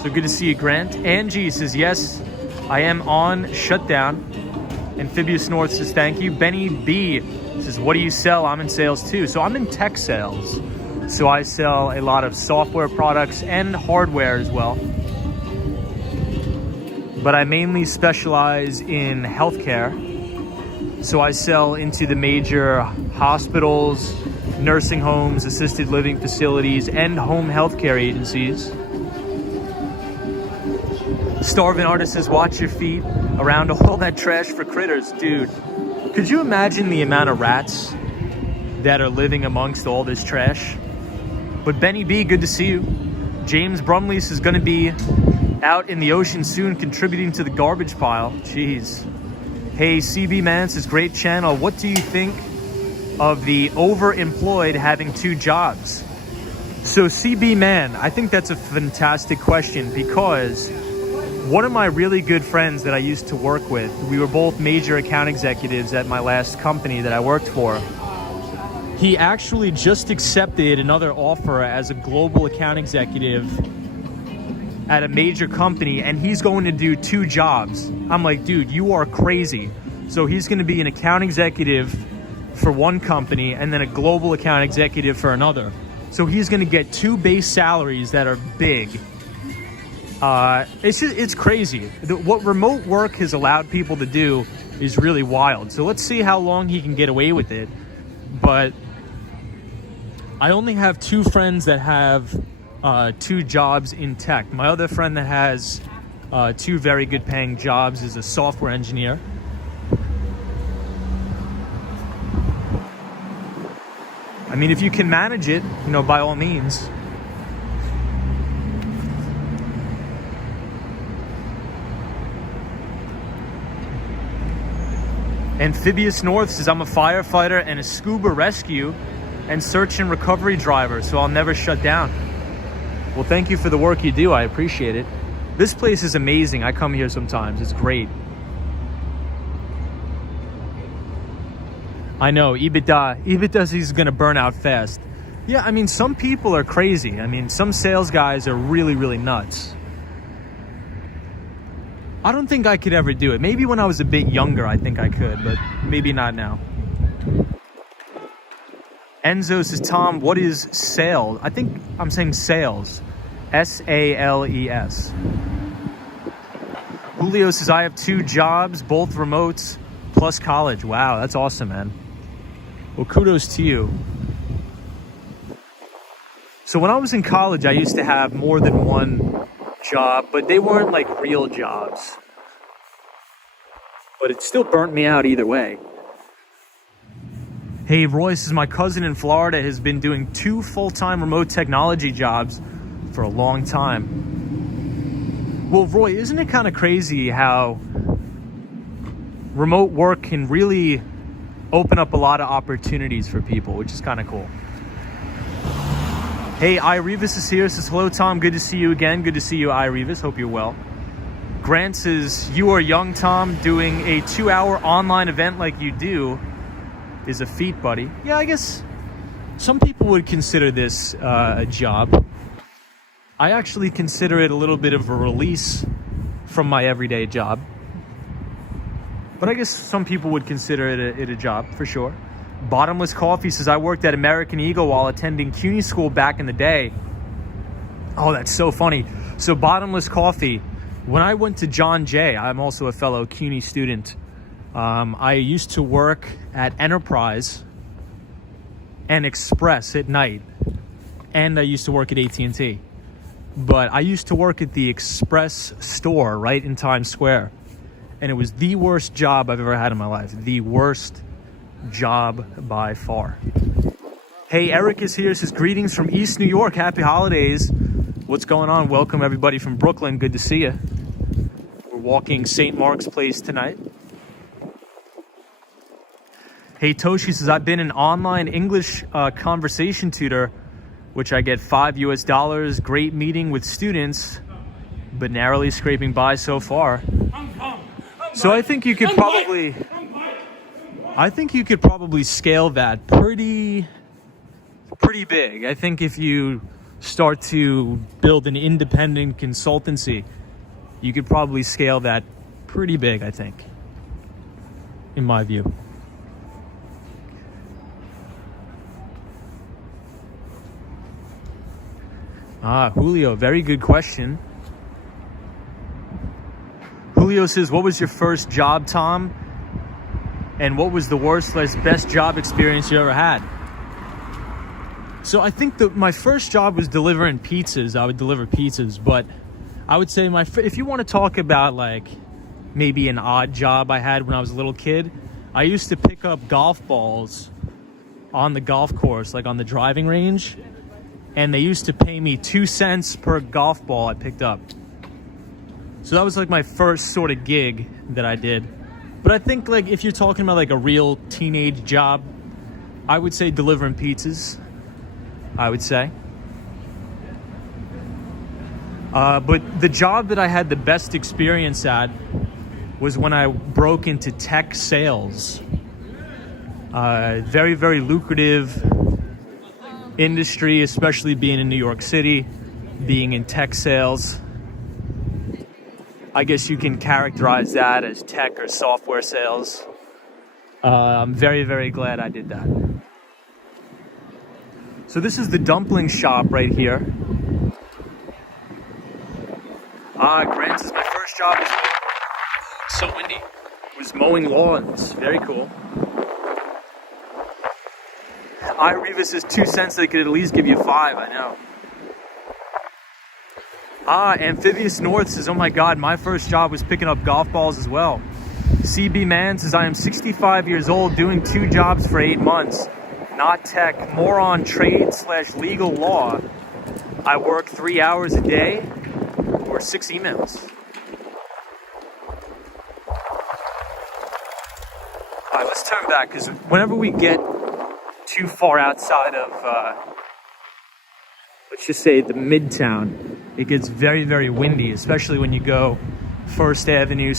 So good to see you, Grant. Angie says, yes, I am on shutdown. Amphibious North says, thank you. Benny B says, what do you sell? I'm in sales too. So I'm in tech sales. So I sell a lot of software products and hardware as well. But I mainly specialize in healthcare. So I sell into the major hospitals, nursing homes, assisted living facilities, and home healthcare agencies. Starving Artist says, watch your feet around all that trash for critters. Dude, could you imagine the amount of rats that are living amongst all this trash? But Benny B, good to see you. James Brumley is going to be out in the ocean soon, contributing to the garbage pile. Jeez. Hey, CB Man says, great channel. What do you think of the overemployed having two jobs? So CB Man, I think that's a fantastic question, because one of my really good friends that I used to work with, we were both major account executives at my last company that I worked for. He actually just accepted another offer as a global account executive at a major company, and he's going to do two jobs. I'm like, dude, you are crazy. So he's going to be an account executive for one company and then a global account executive for another. So he's going to get two base salaries that are big. It's crazy. What remote work has allowed people to do is really wild. So let's see how long he can get away with it. But I only have two friends that have two jobs in tech. My other friend that has two very good paying jobs is a software engineer. mean, if you can manage it, you know, by all means. Amphibious North says, I'm a firefighter and a scuba rescue and search and recovery driver, so I'll never shut down. Well, thank you for the work you do. I appreciate it. This place is amazing. I come here sometimes. It's great. I know, EBITDA is going to burn out fast. Yeah, I mean, some people are crazy. I mean, some sales guys are really, really nuts. I don't think I could ever do it. Maybe when I was a bit younger, I think I could, but maybe not now. Enzo says, Tom, what is sales? I think I'm saying sales. S-A-L-E-S. Julio says, I have 2 jobs, both remotes, plus college. Wow, that's awesome, man. Well, kudos to you. So when I was in college, I used to have more than one job, but they weren't like real jobs. But it still burnt me out either way. Hey, Roy says, my cousin in Florida has been doing 2 full-time remote technology jobs for a long time. Well, Roy, isn't it kind of crazy how remote work can really open up a lot of opportunities for people, which is kind of cool. Hey, Irevis is here. Says, hello, Tom. Good to see you again. Good to see you, Irevis. Hope you're well. Grant says, you are young, Tom. Doing a 2-hour online event like you do is a feat, buddy. Yeah, I guess some people would consider this a job. I actually consider it a little bit of a release from my everyday job. But I guess some people would consider it a job, for sure. Bottomless Coffee says, I worked at American Eagle while attending CUNY school back in the day. Oh, that's so funny. So Bottomless Coffee, when I went to John Jay, I'm also a fellow CUNY student. I used to work at Enterprise and Express at night. And I used to work at AT&T. But I used to work at the Express store right in Times Square. And it was the worst job I've ever had in my life. The worst job by far. Hey, Eric is here. Says, greetings from East New York. Happy holidays. What's going on? Welcome everybody from Brooklyn. Good to see you. We're walking St. Mark's Place tonight. Hey, Toshi says, I've been an online English conversation tutor, which I get $5 US. Great meeting with students, but narrowly scraping by so far. So I think you could probably scale that pretty big. I think if you start to build an independent consultancy, you could probably scale that pretty big, I think, in my view. Julio, very good question. Julio says, what was your first job, Tom? And what was the best job experience you ever had? So I think that my first job was delivering pizzas. I would deliver pizzas, but I would say if you want to talk about like maybe an odd job I had when I was a little kid, I used to pick up golf balls on the golf course, like on the driving range. And they used to pay me 2 cents per golf ball I picked up. So that was like my first sort of gig that I did. But I think like if you're talking about like a real teenage job, I would say delivering pizzas, I would say. But the job that I had the best experience at was when I broke into tech sales. Very, very lucrative industry, especially being in New York City, being in tech sales. I guess you can characterize that as tech or software sales. I'm very, very glad I did that. So this is the dumpling shop right here. Grant says, my first job was so windy. Was mowing lawns. Very cool. Revis is 2 cents. They could at least give you 5. I know. Amphibious North says, oh my God, my first job was picking up golf balls as well. CB Man says, I am 65 years old doing 2 jobs for 8 months. not tech, more on trade / legal law, I work 3 hours a day or 6 emails. All right, let's turn back, because whenever we get too far outside of, let's just say the Midtown, it gets very, very windy, especially when you go First Avenue.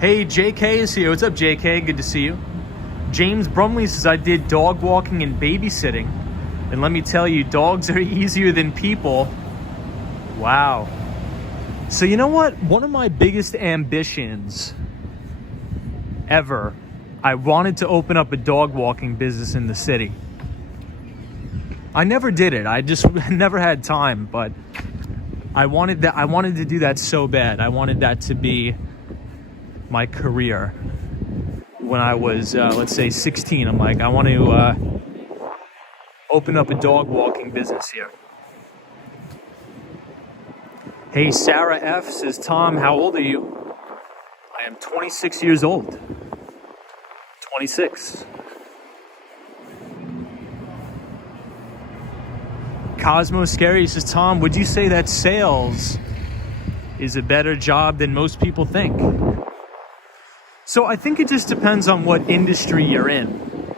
Hey, JK is here. What's up, JK? Good to see you. James Brumley says, I did dog walking and babysitting. And let me tell you, dogs are easier than people. Wow. So you know what? One of my biggest ambitions ever, I wanted to open up a dog walking business in the city. I never did it. I just never had time, but I wanted to do that so bad. I wanted that to be my career. When I was, let's say 16, I'm like, I want to open up a dog walking business here. Hey, Sarah F says, Tom, how old are you? I am 26 years old. 26. Cosmo Scary says, Tom, would you say that sales is a better job than most people think? So I think it just depends on what industry you're in.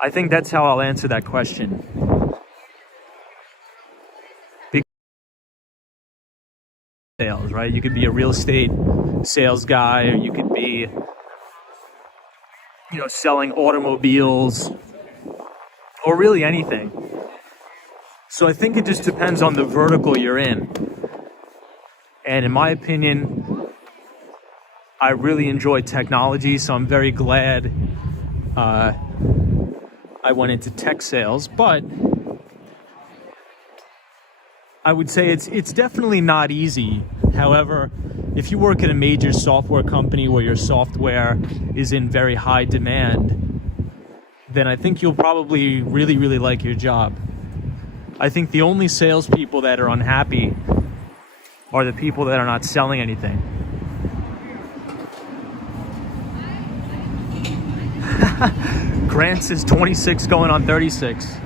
I think that's how I'll answer that question. Sales, right? You could be a real estate sales guy, or you could be, selling automobiles, or really anything. So I think it just depends on the vertical you're in. And in my opinion, I really enjoy technology, so I'm very glad I went into tech sales. But I would say it's definitely not easy. However, if you work at a major software company where your software is in very high demand, then I think you'll probably really, really like your job. I think the only salespeople that are unhappy are the people that are not selling anything. Grant is 26 going on 36.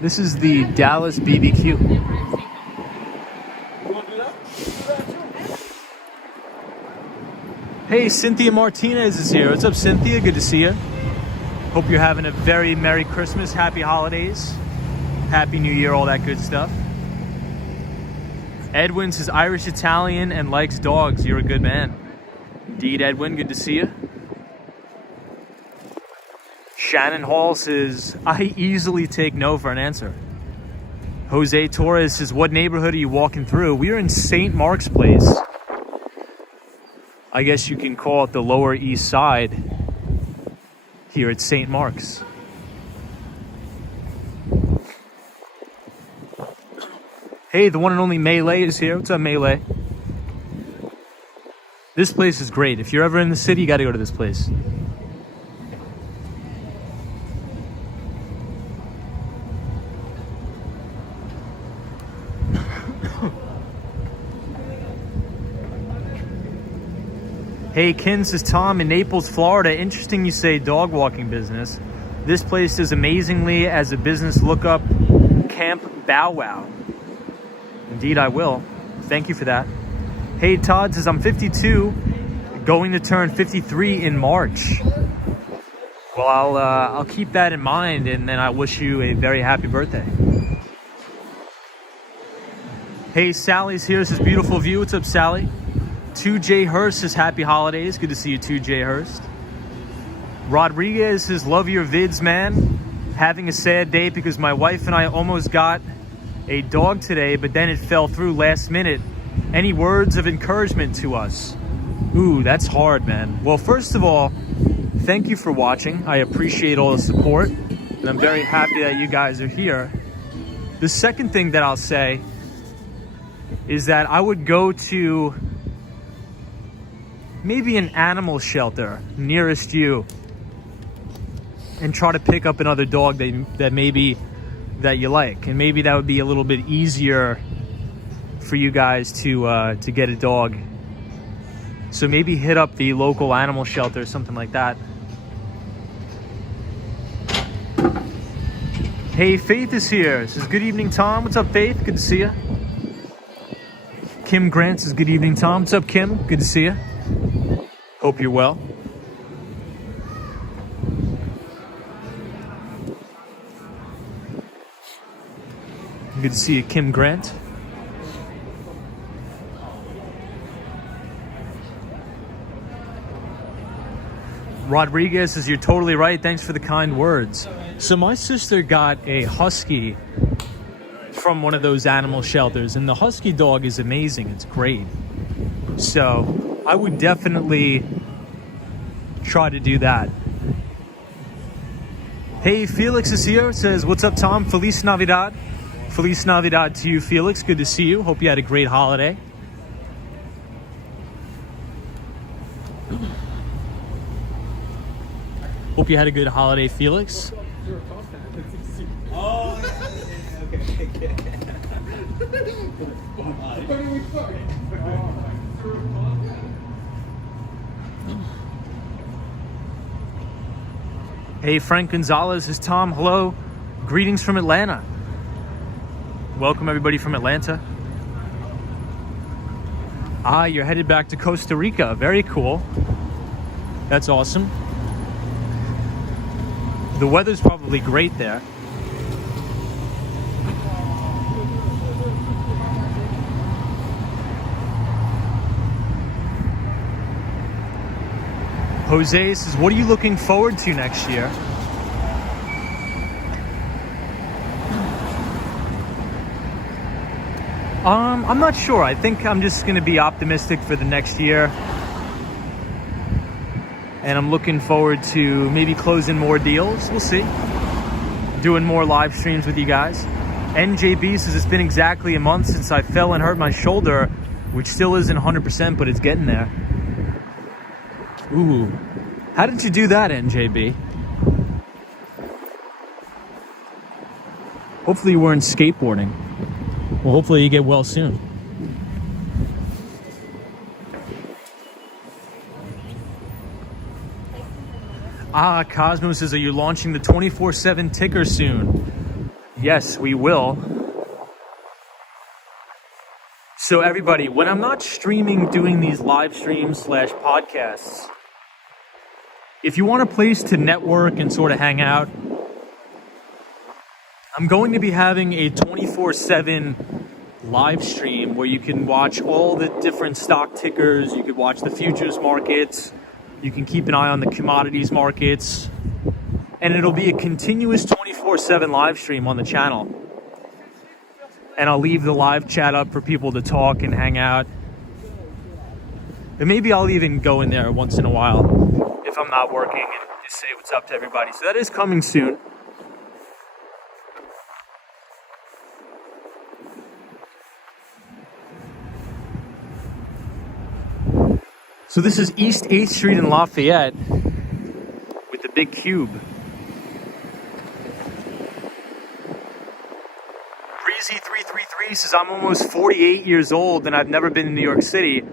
This is the Dallas BBQ. Hey, Cynthia Martinez is here. What's up, Cynthia? Good to see you. Hope you're having a very Merry Christmas, Happy Holidays, Happy New Year, all that good stuff. Edwin says Irish Italian and likes dogs. You're a good man. Indeed, Edwin, good to see you. Shannon Hall says, I easily take no for an answer. Jose Torres says, what neighborhood are you walking through? We are in St. Mark's Place. I guess you can call it the Lower East Side here at St. Mark's. Hey, the one and only Melee is here. What's up, Melee? This place is great. If you're ever in the city, you got to go to this place. Hey, Ken says, Tom, in Naples, Florida, interesting you say dog walking business. This place does amazingly as a business. Look up Camp Bow Wow. Indeed, I will. Thank you for that. Hey, Todd says, I'm 52, going to turn 53 in March. Well, I'll keep that in mind, and then I wish you a very happy birthday. Hey, Sally's here. Says, beautiful view. What's up, Sally? 2J Hurst says, happy holidays. Good to see you, 2J Hurst. Rodriguez says, love your vids, man. Having a sad day because my wife and I almost got a dog today, but then it fell through last minute. Any words of encouragement to us? Ooh, that's hard, man. Well, first of all, thank you for watching. I appreciate all the support, and I'm very happy that you guys are here. The second thing that I'll say is that I would go to maybe an animal shelter nearest you and try to pick up another dog that maybe that you like, and maybe that would be a little bit easier for you guys to get a dog. So maybe hit up the local animal shelter or something like that. Hey, Faith is here. Says, good evening, Tom. What's up, Faith? Good to see you. Kim Grant says, good evening, Tom. What's up, Kim? Good to see you. Hope you're well. Good to see you, Kim Grant. Rodriguez says, you're totally right. Thanks for the kind words. So my sister got a husky from one of those animal shelters, and the husky dog is amazing. It's great. So I would definitely try to do that. Hey, Felix is here. Says, what's up, Tom? Feliz Navidad. Feliz Navidad to you, Felix. Good to see you. Hope you had a great holiday. Hope you had a good holiday, Felix. Oh, okay. Hey, Frank Gonzalez is Tom. Hello. Greetings from Atlanta. Welcome, everybody from Atlanta. You're headed back to Costa Rica. Very cool. That's awesome. The weather's probably great there. Jose says, what are you looking forward to next year? I'm not sure. I think I'm just going to be optimistic for the next year. And I'm looking forward to maybe closing more deals. We'll see. Doing more live streams with you guys. NJB says, it's been exactly a month since I fell and hurt my shoulder, which still isn't 100%, but it's getting there. Ooh. How did you do that, NJB? Hopefully you weren't skateboarding. Well, hopefully you get well soon. Cosmo says, are you launching the 24/7 ticker soon? Yes, we will. So everybody, when I'm not streaming, doing these live streams / podcasts, if you want a place to network and sort of hang out, I'm going to be having a 24/7 live stream where you can watch all the different stock tickers. You could watch the futures markets. You can keep an eye on the commodities markets. And it'll be a continuous 24/7 live stream on the channel. And I'll leave the live chat up for people to talk and hang out. And maybe I'll even go in there once in a while if I'm not working and just say what's up to everybody. So that is coming soon. So this is East 8th Street in Lafayette with the big cube. Breezy333 says, I'm almost 48 years old and I've never been to New York City.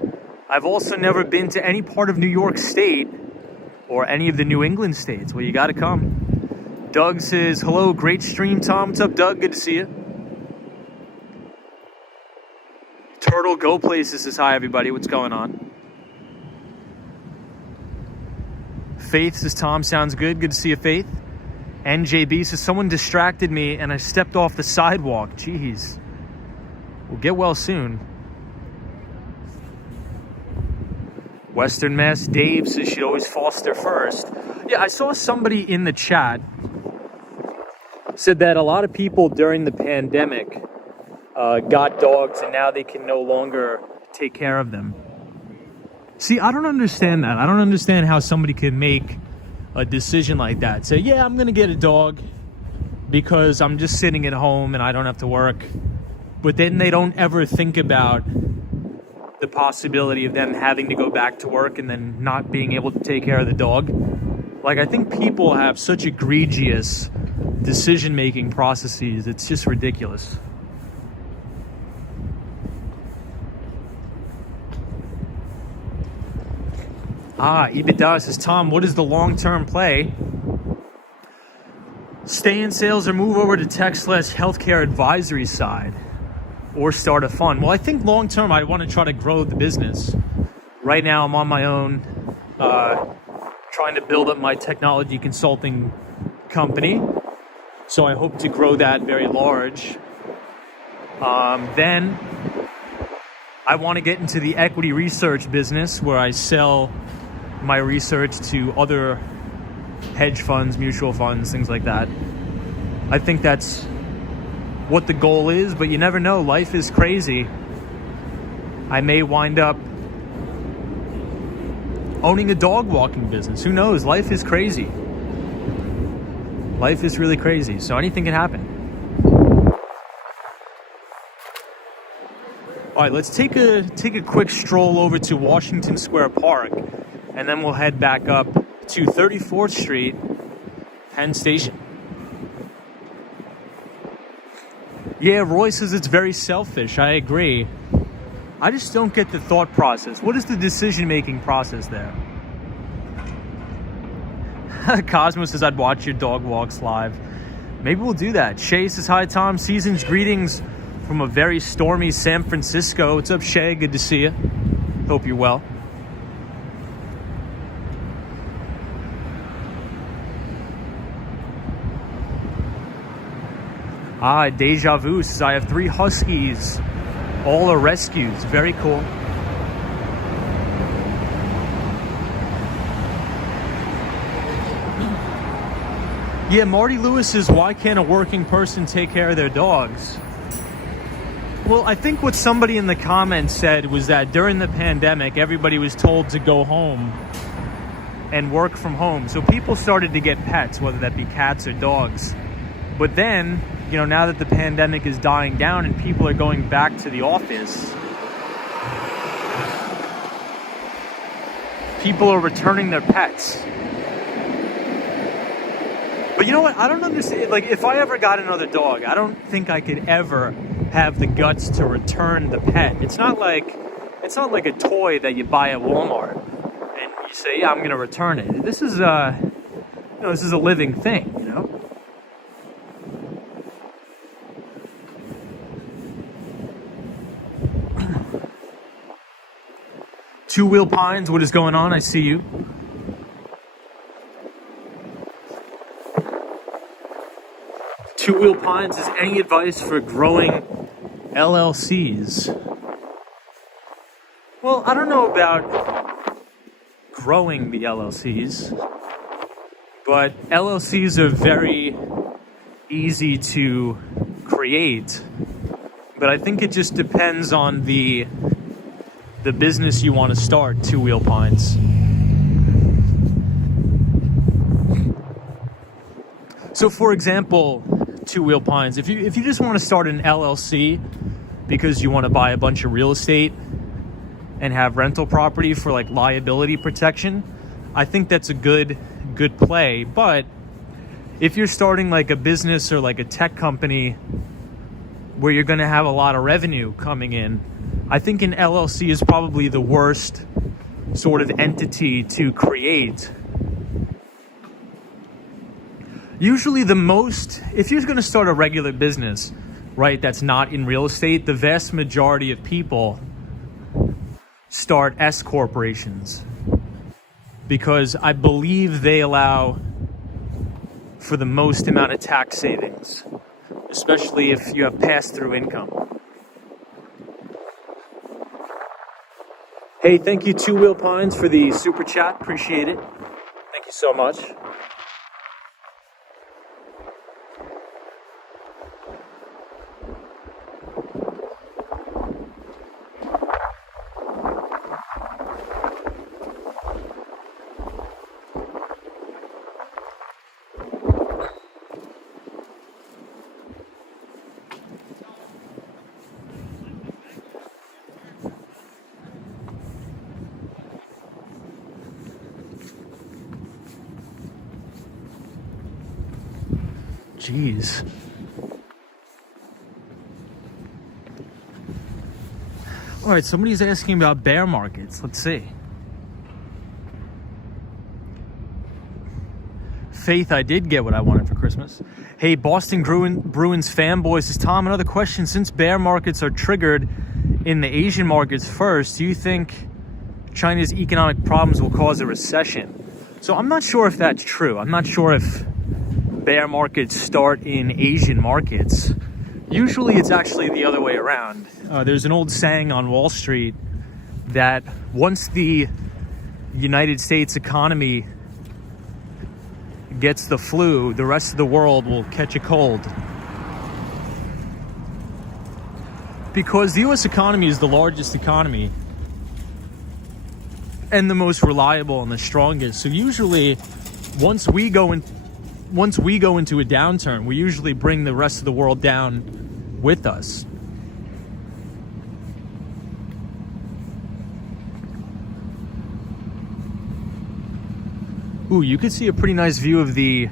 I've also never been to any part of New York State or any of the New England states. Well, you got to come. Doug says, hello, great stream, Tom. What's up, Doug? Good to see you. Turtle Go Places says, hi, everybody. What's going on? Faith says, Tom, sounds good. Good to see you, Faith. NJB says, someone distracted me and I stepped off the sidewalk. Jeez. We'll get well soon. Western Mass Dave says she'd always foster first. Yeah, I saw somebody in the chat said that a lot of people during the pandemic got dogs and now they can no longer take care of them. See, I don't understand that. I don't understand how somebody can make a decision like that. Say, yeah, I'm going to get a dog because I'm just sitting at home and I don't have to work. But then they don't ever think about the possibility of them having to go back to work and then not being able to take care of the dog. Like, I think people have such egregious decision-making processes. It's just ridiculous. EBITDA says, Tom, what is the long-term play? Stay in sales or move over to tech/healthcare advisory side or start a fund? Well, I think long-term, I want to try to grow the business. Right now, I'm on my own, trying to build up my technology consulting company. So I hope to grow that very large. Then I want to get into the equity research business where I sell my research to other hedge funds, mutual funds, things like that. I think that's what the goal is, but you never know. Life is crazy. I may wind up owning a dog walking business. Who knows? Life is crazy. Life is really crazy. So anything can happen. All right, let's take a quick stroll over to Washington Square Park, and then we'll head back up to 34th Street, Penn Station. Yeah, Roy says it's very selfish. I agree. I just don't get the thought process. What is the decision-making process there? Cosmo says I'd watch your dog walks live. Maybe we'll do that. Shay says, hi, Tom. Season's greetings from a very stormy San Francisco. What's up, Shay? Good to see you. Hope you're well. Deja Vu says, I have 3 Huskies. All are rescues. Very cool. Yeah, Marty Lewis says, why can't a working person take care of their dogs? Well, I think what somebody in the comments said was that during the pandemic, everybody was told to go home and work from home. So people started to get pets, whether that be cats or dogs. But then, you know, now that the pandemic is dying down and people are going back to the office, people are returning their pets. But you know what? I don't understand. Like, if I ever got another dog, I don't think I could ever have the guts to return the pet. It's not like a toy that you buy at Walmart and you say, yeah, I'm going to return it. This is this is a living thing, you know? Two Wheel Pines, what is going on? I see you. Two Wheel Pines, is any advice for growing LLCs? Well, I don't know about growing the LLCs, but LLCs are very easy to create. But I think it just depends on the business you want to start, Two Wheel Pines. So for example, Two Wheel Pines, if you just want to start an LLC because you want to buy a bunch of real estate and have rental property for like liability protection, I think that's a good play. But if you're starting like a business or like a tech company where you're going to have a lot of revenue coming in, I think an LLC is probably the worst sort of entity to create. Usually if you're going to start a regular business, right, that's not in real estate, the vast majority of people start S corporations because I believe they allow for the most amount of tax savings, especially if you have pass-through income. Hey, thank you, Two Wheel Pines, for the super chat. Appreciate it. Thank you so much. Jeez. All right, somebody's asking about bear markets. Let's see. Faith, I did get what I wanted for Christmas. Hey, Boston Bruins fanboys, is Tom, another question. Since bear markets are triggered in the Asian markets first, do you think China's economic problems will cause a recession? So I'm not sure if that's true. I'm not sure if bear markets start in Asian markets. Usually it's actually the other way around. There's an old saying on Wall Street that once the United States economy gets the flu, the rest of the world will catch a cold. Because the US economy is the largest economy and the most reliable and the strongest. So usually once we go into a downturn, we usually bring the rest of the world down with us. Ooh, you could see a pretty nice view of the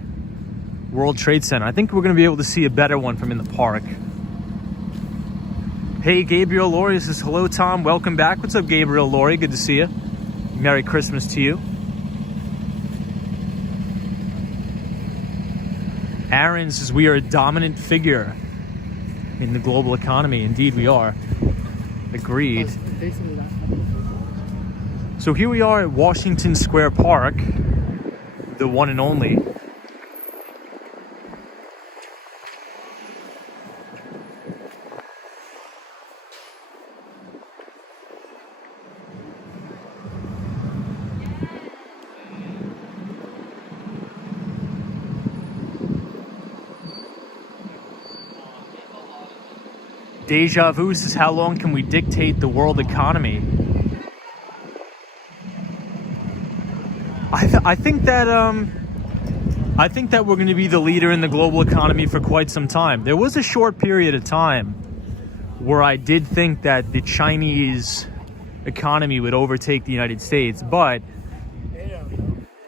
World Trade Center. I think we're going to be able to see a better one from in the park. Hey, Gabriel Laurie says, hello, Tom. Welcome back. What's up, Gabriel Laurie? Good to see you. Merry Christmas to you. Aaron says, we are a dominant figure in the global economy. Indeed, we are. Agreed. So here we are at Washington Square Park, the one and only. Deja Vu says, how long can we dictate the world economy? I think that we're going to be the leader in the global economy for quite some time. There was a short period of time where I did think that the Chinese economy would overtake the United States, but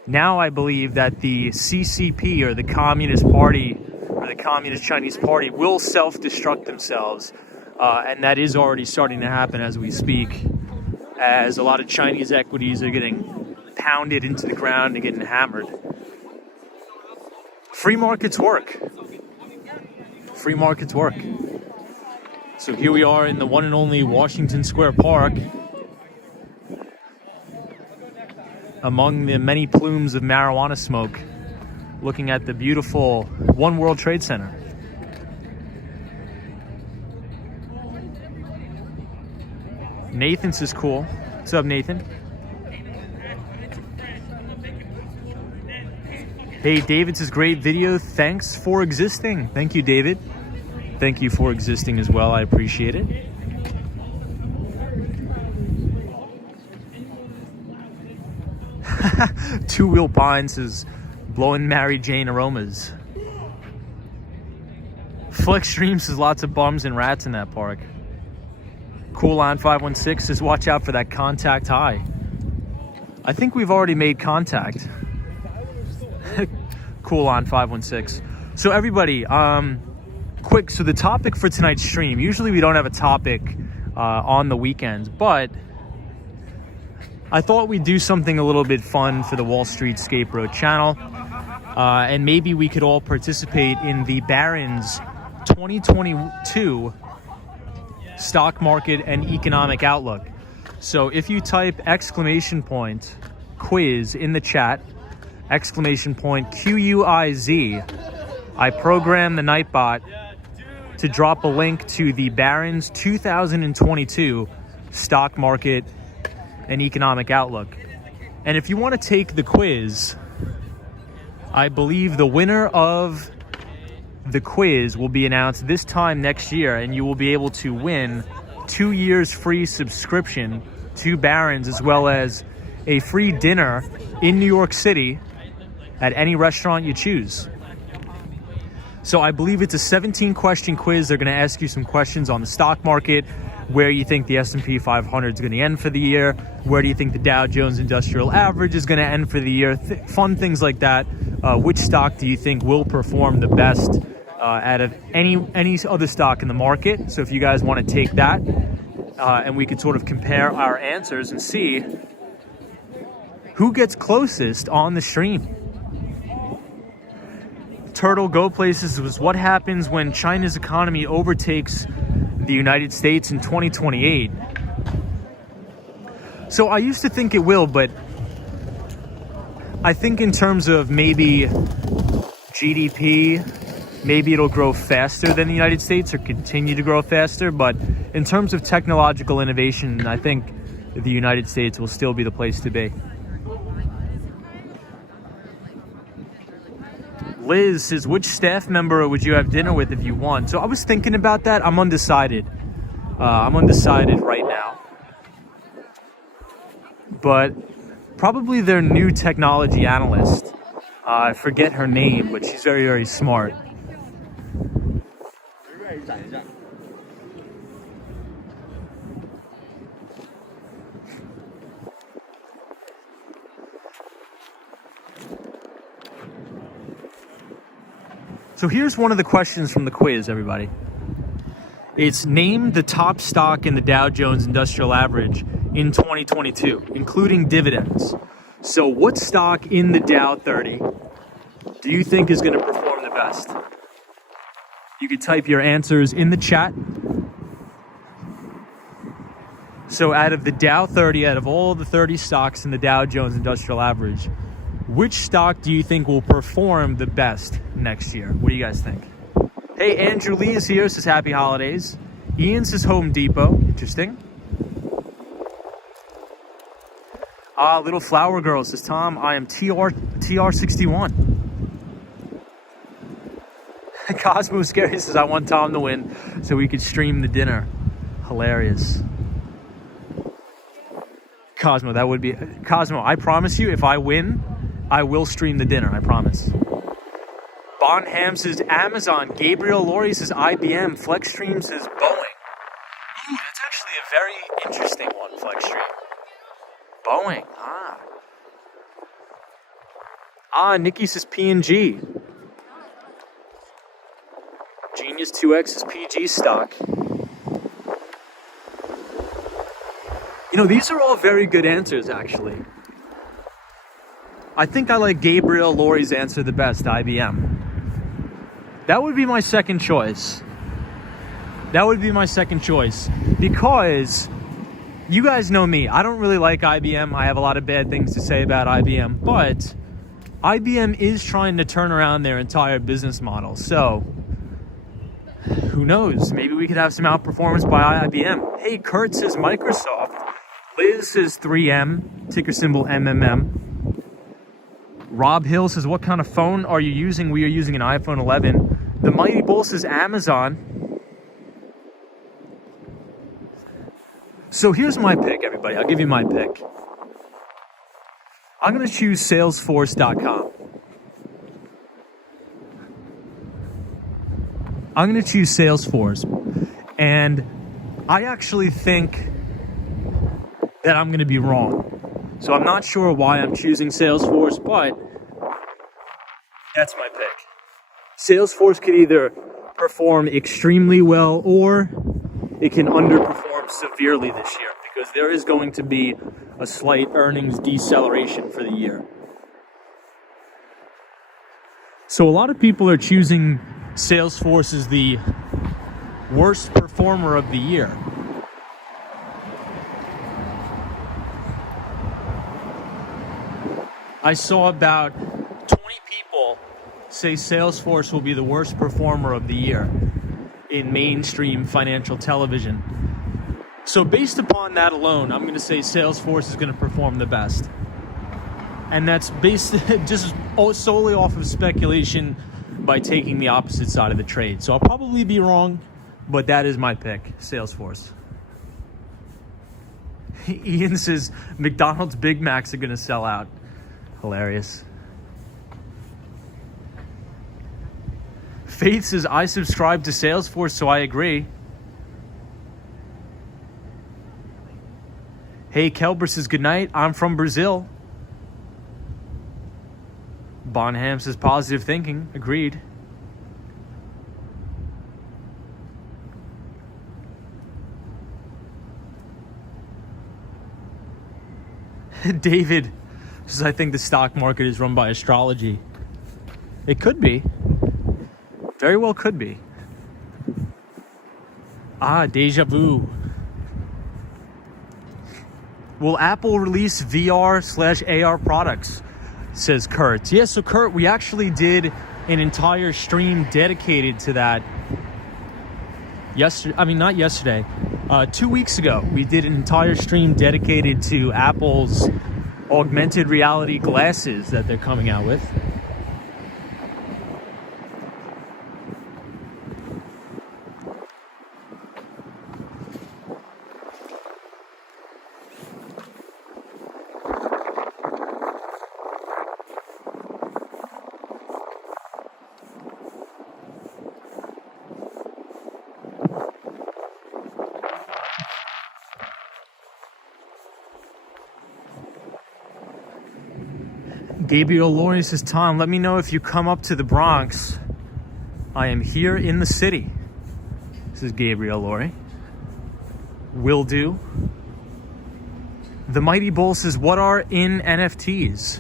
now I believe that the CCP, or the Communist Party, or the Communist Chinese Party, will self-destruct themselves, and that is already starting to happen as we speak, as a lot of Chinese equities are getting pounded into the ground and getting hammered. Free markets work. Free markets work. So here we are in the one and only Washington Square Park, among the many plumes of marijuana smoke, looking at the beautiful One World Trade Center. Nathan says cool. What's up, Nathan? Hey, David says, great video. Thanks for existing. Thank you, David. Thank you for existing as well. I appreciate it. Two Wheel Pines is blowing Mary Jane aromas. Flex Stream says, lots of bums and rats in that park. Cool on 516 says, watch out for that contact high. I think we've already made contact. Cool on 516. So everybody, quick. So the topic for tonight's stream, usually we don't have a topic on the weekends, but I thought we'd do something a little bit fun for the Wall Street Scapegoat channel, and maybe we could all participate in the Barron's 2022 stock market and economic outlook. So if you type !quiz in the chat, !QUIZ, I programmed the Nightbot to drop a link to the Barron's 2022 stock market and economic outlook. And if you want to take the quiz, I believe the winner of the quiz will be announced this time next year, and you will be able to win 2 years free subscription to Barron's, as well as a free dinner in New York City at any restaurant you choose. So I believe it's a 17-question quiz. They're going to ask you some questions on the stock market, where you think the S&P 500 is going to end for the year, where do you think the Dow Jones Industrial Average is going to end for the year, fun things like that. Which stock do you think will perform the best out of any other stock in the market. So if you guys want to take that, and we could sort of compare our answers and see who gets closest on the stream. Turtle Go Places was what happens when China's economy overtakes the United States in 2028. So I used to think it will, but I think in terms of maybe GDP, maybe it'll grow faster than the United States or continue to grow faster. But in terms of technological innovation, I think the United States will still be the place to be. Liz says, which staff member would you have dinner with if you won? So I was thinking about that. I'm undecided. I'm undecided right now. But probably their new technology analyst. I forget her name, but she's very, very smart. So here's one of the questions from the quiz, everybody. It's name the top stock in the Dow Jones Industrial Average in 2022, including dividends. So what stock in the Dow 30 do you think is going to perform the best? You could type your answers in the chat. So out of the Dow 30, out of all the 30 stocks in the Dow Jones Industrial Average, which stock do you think will perform the best next year? What do you guys think? Hey, Andrew Lee is here, says happy holidays. Ian says Home Depot. Interesting. Little Flower Girl says, Tom, I am TR61. Cosmo Scary says, I want Tom to win so we could stream the dinner. Hilarious. Cosmo, that would be... Cosmo, I promise you, if I win, I will stream the dinner, I promise. Bonham says Amazon. Gabriel Laurie says IBM. Flexstream says Boeing. Ooh, that's actually a very interesting one, Flexstream. Boeing. Nikki says P&G. Genius 2X is PG stock. You know, these are all very good answers, actually. I think I like Gabriel Laurie's answer the best, IBM. That would be my second choice. That would be my second choice. Because you guys know me. I don't really like IBM. I have a lot of bad things to say about IBM. But IBM is trying to turn around their entire business model. So, who knows? Maybe we could have some outperformance by IBM. Hey, Kurt says Microsoft. Liz says 3M. Ticker symbol MMM. Rob Hill says, what kind of phone are you using? We are using an iPhone 11. The Mighty Bull says Amazon. So here's my pick, everybody. I'll give you my pick. I'm going to choose Salesforce.com. I'm going to choose Salesforce. And I actually think that I'm going to be wrong. So I'm not sure why I'm choosing Salesforce, but that's my pick. Salesforce could either perform extremely well or it can underperform severely this year because there is going to be a slight earnings deceleration for the year. So a lot of people are choosing Salesforce as the worst performer of the year. I saw about 20 people say Salesforce will be the worst performer of the year in mainstream financial television. So based upon that alone, I'm going to say Salesforce is going to perform the best. And that's based just solely off of speculation by taking the opposite side of the trade. So I'll probably be wrong, but that is my pick, Salesforce. Ian says McDonald's Big Macs are going to sell out. Hilarious. Faith says, I subscribe to Salesforce, so I agree. Hey, Kelber says, good night. I'm from Brazil. Bonham says, positive thinking. Agreed. David says, I think the stock market is run by astrology. It could be. Very well could be. Deja vu. Will Apple release VR/AR products? Says Kurt. Yeah, so Kurt, we actually did an entire stream dedicated to that not yesterday. 2 weeks ago, we did an entire stream dedicated to Apple's augmented reality glasses that they're coming out with. Gabriel Laurie says, Tom, let me know if you come up to the Bronx. I am here in the city. This is Gabriel Laurie. Will do. The Mighty Bull says, what are in NFTs?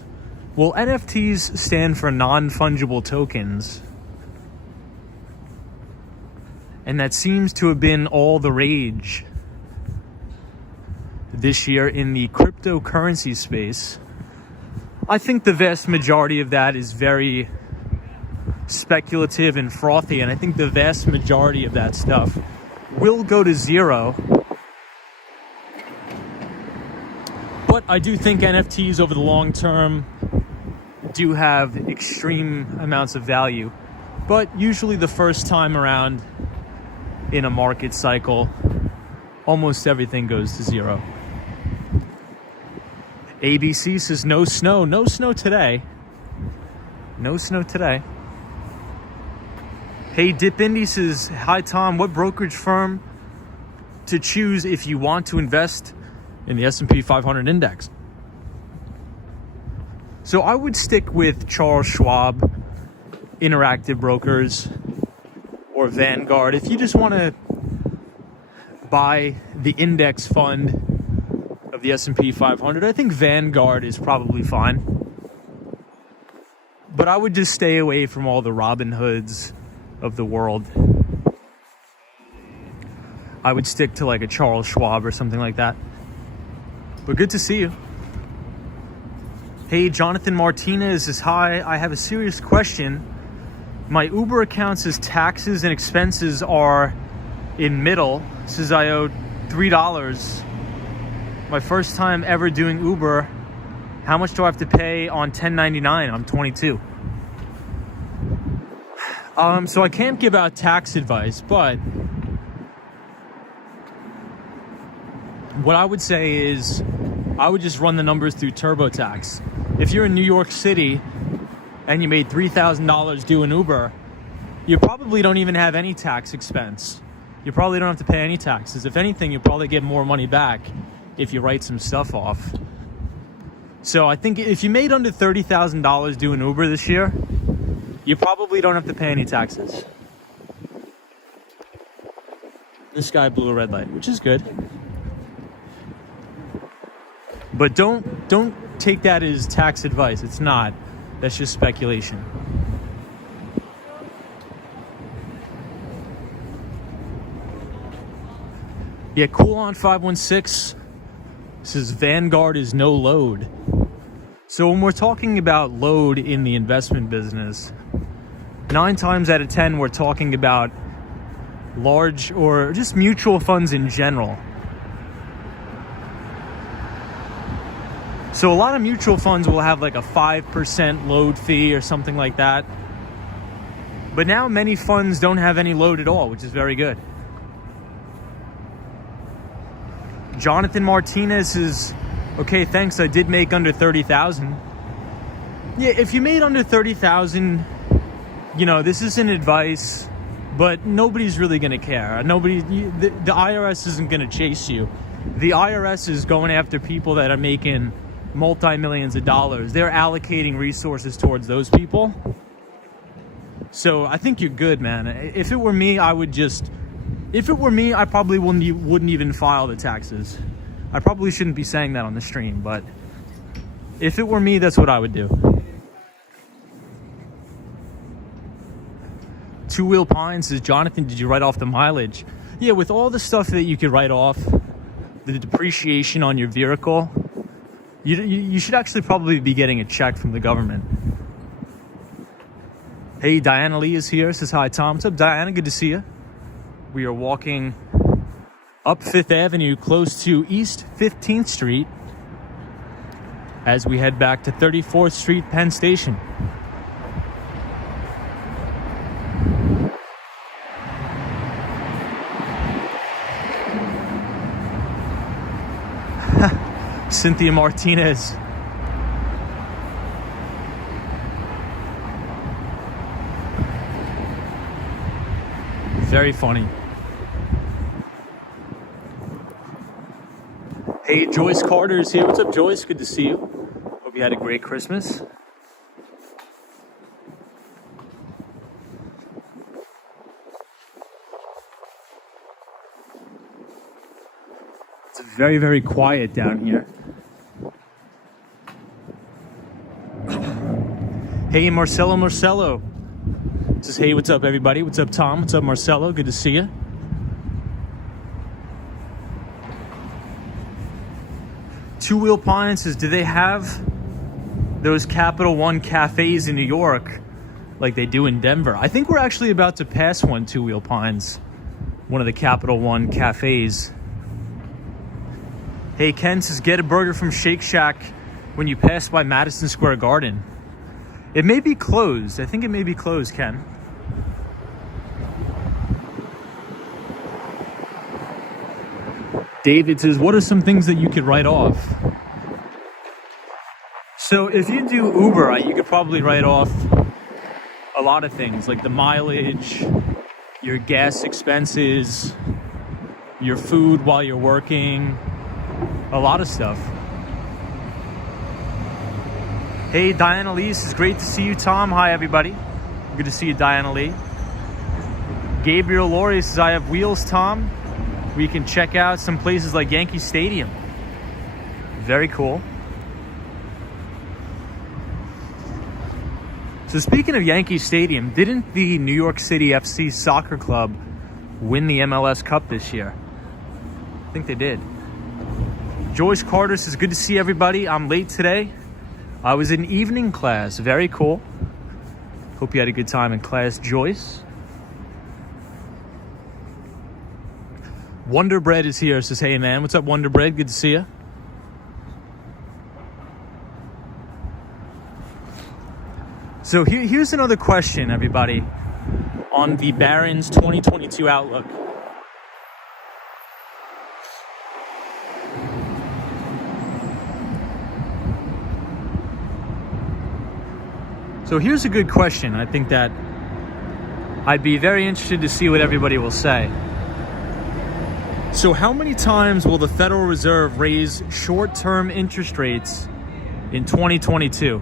Well, NFTs stand for non-fungible tokens. And that seems to have been all the rage this year in the cryptocurrency space. I think the vast majority of that is very speculative and frothy, and I think the vast majority of that stuff will go to zero. But I do think NFTs over the long term do have extreme amounts of value. But usually the first time around in a market cycle, almost everything goes to zero. ABC says no snow. No snow today. No snow today. Hey, Dip Indy says, hi Tom, what brokerage firm to choose if you want to invest in the S&P 500 index? So I would stick with Charles Schwab, Interactive Brokers, or Vanguard. If you just want to buy the index fund of the S&P 500, I think Vanguard is probably fine. But I would just stay away from all the Robin Hoods of the world. I would stick to like a Charles Schwab or something like that. But good to see you. Hey, Jonathan Martinez says, hi, I have a serious question. My Uber account says taxes and expenses are in middle. Says I owe $3. My first time ever doing Uber. How much do I have to pay on 1099? I'm 22. So I can't give out tax advice, but what I would say is I would just run the numbers through TurboTax. If you're in New York City and you made $3,000 doing Uber, you probably don't even have any tax expense. You probably don't have to pay any taxes. If anything, you'll probably get more money back if you write some stuff off. So I think if you made under $30,000 doing Uber this year, you probably don't have to pay any taxes. This guy blew a red light, which is good. But don't take that as tax advice. It's not. That's just speculation. Yeah, Cool on 516 says Vanguard is no load. So when we're talking about load in the investment business, 9 times out of 10 we're talking about large or just mutual funds in general. So a lot of mutual funds will have like a 5% load fee or something like that. But now many funds don't have any load at all, which is very good. Jonathan Martinez is, okay, thanks, I did make under 30,000. Yeah, if you made under 30,000, you know, this isn't advice, but nobody's really going to care. The IRS isn't going to chase you. The IRS is going after people that are making multi-millions of dollars. They're allocating resources towards those people. So I think you're good, man. If it were me, I probably wouldn't even file the taxes. I probably shouldn't be saying that on the stream, but If it were me, that's what I would do. Two Wheel Pines says, Jonathan, did you write off the mileage? Yeah, with all the stuff that you could write off, the depreciation on your vehicle, you should actually probably be getting a check from the government. Hey, Diana Lee is here. Says, hi, Tom. What's up, Diana? Good to see you. We are walking up 5th Avenue, close to East 15th Street, as we head back to 34th Street, Penn Station. Cynthia Martinez. Very funny. Hey, Joyce Carter is here. What's up, Joyce? Good to see you. Hope you had a great Christmas. It's very, very quiet down here. Hey, Marcelo. Says, hey, what's up, everybody? What's up, Tom? What's up, Marcelo? Good to see you. Two Wheel Pine says, do they have those Capital One cafes in New York like they do in Denver? I think we're actually about to pass one, Two Wheel Pines, one of the Capital One cafes. Hey, Ken says, get a burger from Shake Shack when you pass by Madison Square Garden. It may be closed. I think it may be closed, Ken. David says, what are some things that you could write off? So if you do Uber, you could probably write off a lot of things, like the mileage, your gas expenses, your food while you're working, a lot of stuff. Hey, Diana Lee, it's great to see you, Tom. Hi, everybody. Good to see you, Diana Lee. Gabriel Laurie says, I have wheels, Tom. We can check out some places like Yankee Stadium. Very cool. So speaking of Yankee Stadium, didn't the New York City FC Soccer Club win the MLS Cup this year? I think they did. Joyce Carter says, good to see everybody. I'm late today. I was in evening class. Very cool. Hope you had a good time in class, Joyce. Wonder Bread is here. Says, hey, man. What's up, Wonder Bread? Good to see you. So here's another question, everybody, on the Barron's 2022 outlook. So here's a good question. I think that I'd be very interested to see what everybody will say. So how many times will the Federal Reserve raise short-term interest rates in 2022?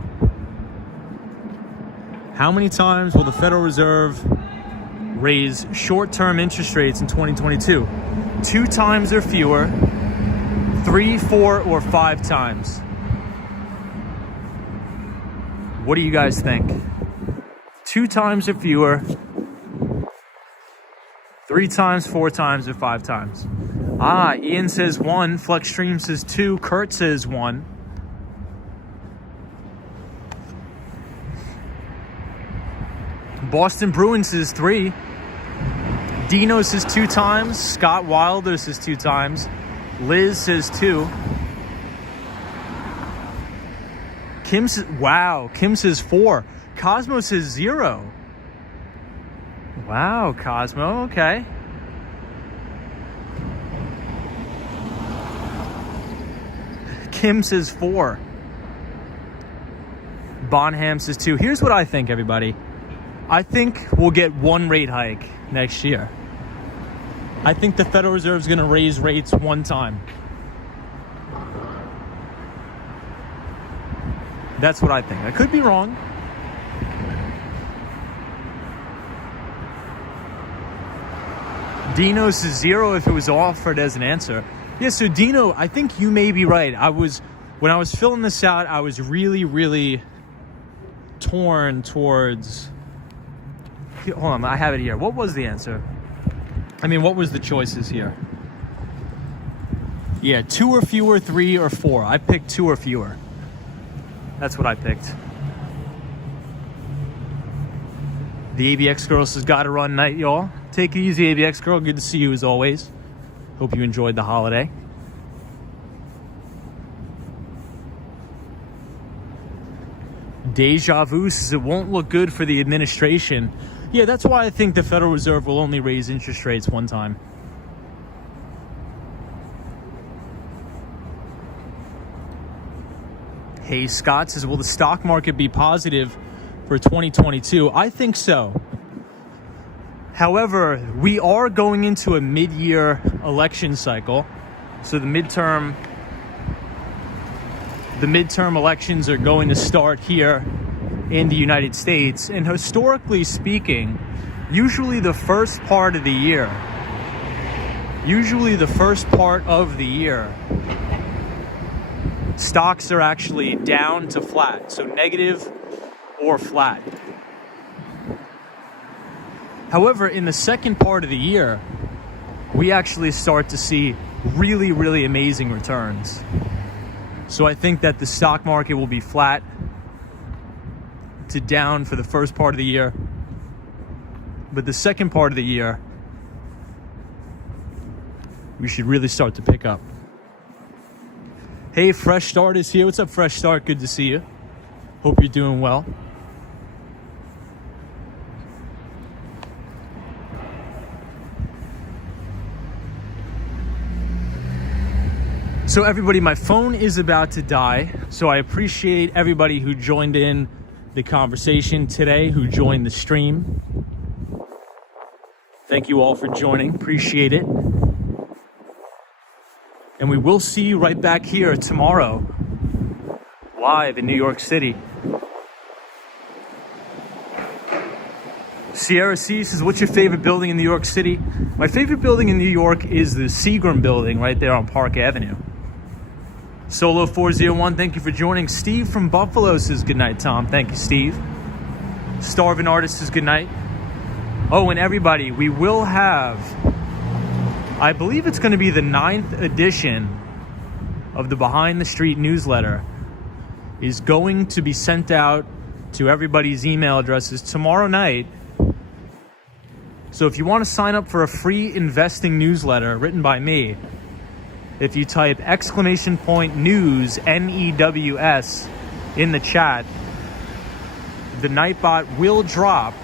How many times will the Federal Reserve raise short-term interest rates in 2022? 2 times or fewer, 3, 4, or 5 times? What do you guys think? 2 times or fewer, 3 times, 4 times, or 5 times? Ian says 1, Flexstream says 2, Kurt says 1. Boston Bruins says 3. Dino says 2 times. Scott Wilder says 2 times. Liz says 2. Kim says, wow, Kim says 4. Cosmo says 0. Wow, Cosmo, okay. Kim says 4. Bonham says 2. Here's what I think, everybody. I think we'll get 1 rate hike next year. I think the Federal Reserve is going to raise rates 1 time. That's what I think. I could be wrong. Dino says 0 if it was offered as an answer. Yeah, so Dino, I think you may be right. when I was filling this out, I was really torn towards... Hold on, I have it here. What was the answer? I mean, what was the choices here? Yeah, 2 or fewer, 3 or 4. I picked 2 or fewer. That's what I picked. The ABX Girls has got to run night, y'all. Take it easy, ABX Girl. Good to see you as always. Hope you enjoyed the holiday. Deja vu says it won't look good for the administration. Yeah, that's why I think the Federal Reserve will only raise interest rates one time. Hey, Scott says, will the stock market be positive for 2022? I think so. However, we are going into a mid-year election cycle. So the midterm elections are going to start here in the United States. And historically speaking, usually the first part of the year, stocks are actually down to flat. So negative or flat. However, in the second part of the year, we actually start to see really amazing returns. So I think that the stock market will be flat to down for the first part of the year. But the second part of the year, we should really start to pick up. Hey, Fresh Start is here. What's up, Fresh Start? Good to see you. Hope you're doing well. So everybody, my phone is about to die. So I appreciate everybody who joined in the conversation today, who joined the stream. Thank you all for joining. Appreciate it. And we will see you right back here tomorrow, live in New York City. Sierra C says, what's your favorite building in New York City? My favorite building in New York is the Seagram building right there on Park Avenue. Solo 401, thank you for joining. Steve from Buffalo says good night, Tom. Thank you, Steve. Starvin' Artist says good night. Oh, and everybody, we will have, I believe it's going to be the 9th edition of the Behind the Street newsletter is going to be sent out to everybody's email addresses tomorrow night. So if you want to sign up for a free investing newsletter written by me, if you type !news, NEWS, in the chat, the Nightbot will drop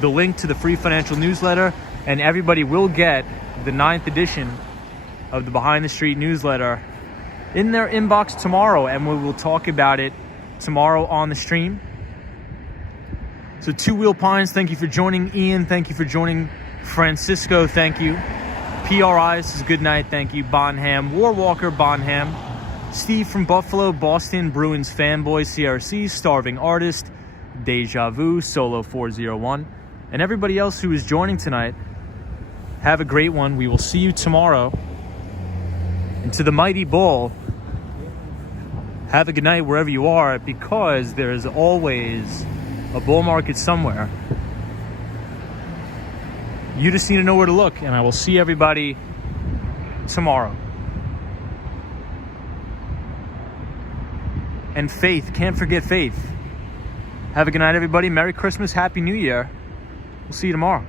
the link to the free financial newsletter, and everybody will get the 9th edition of the Behind the Street newsletter in their inbox tomorrow, and we will talk about it tomorrow on the stream. So Two Wheel Pines, thank you for joining. Ian, thank you for joining. Francisco, thank you. PRI says good night, thank you. Bonham, Warwalker Bonham, Steve from Buffalo, Boston, Bruins fanboy, CRC, Starving Artist, Deja Vu, Solo 401, and everybody else who is joining tonight. Have a great one. We will see you tomorrow. And to the mighty bull, have a good night wherever you are, because there is always a bull market somewhere. You just need to know where to look, and I will see everybody tomorrow. And faith, can't forget faith. Have a good night, everybody. Merry Christmas, Happy New Year. We'll see you tomorrow.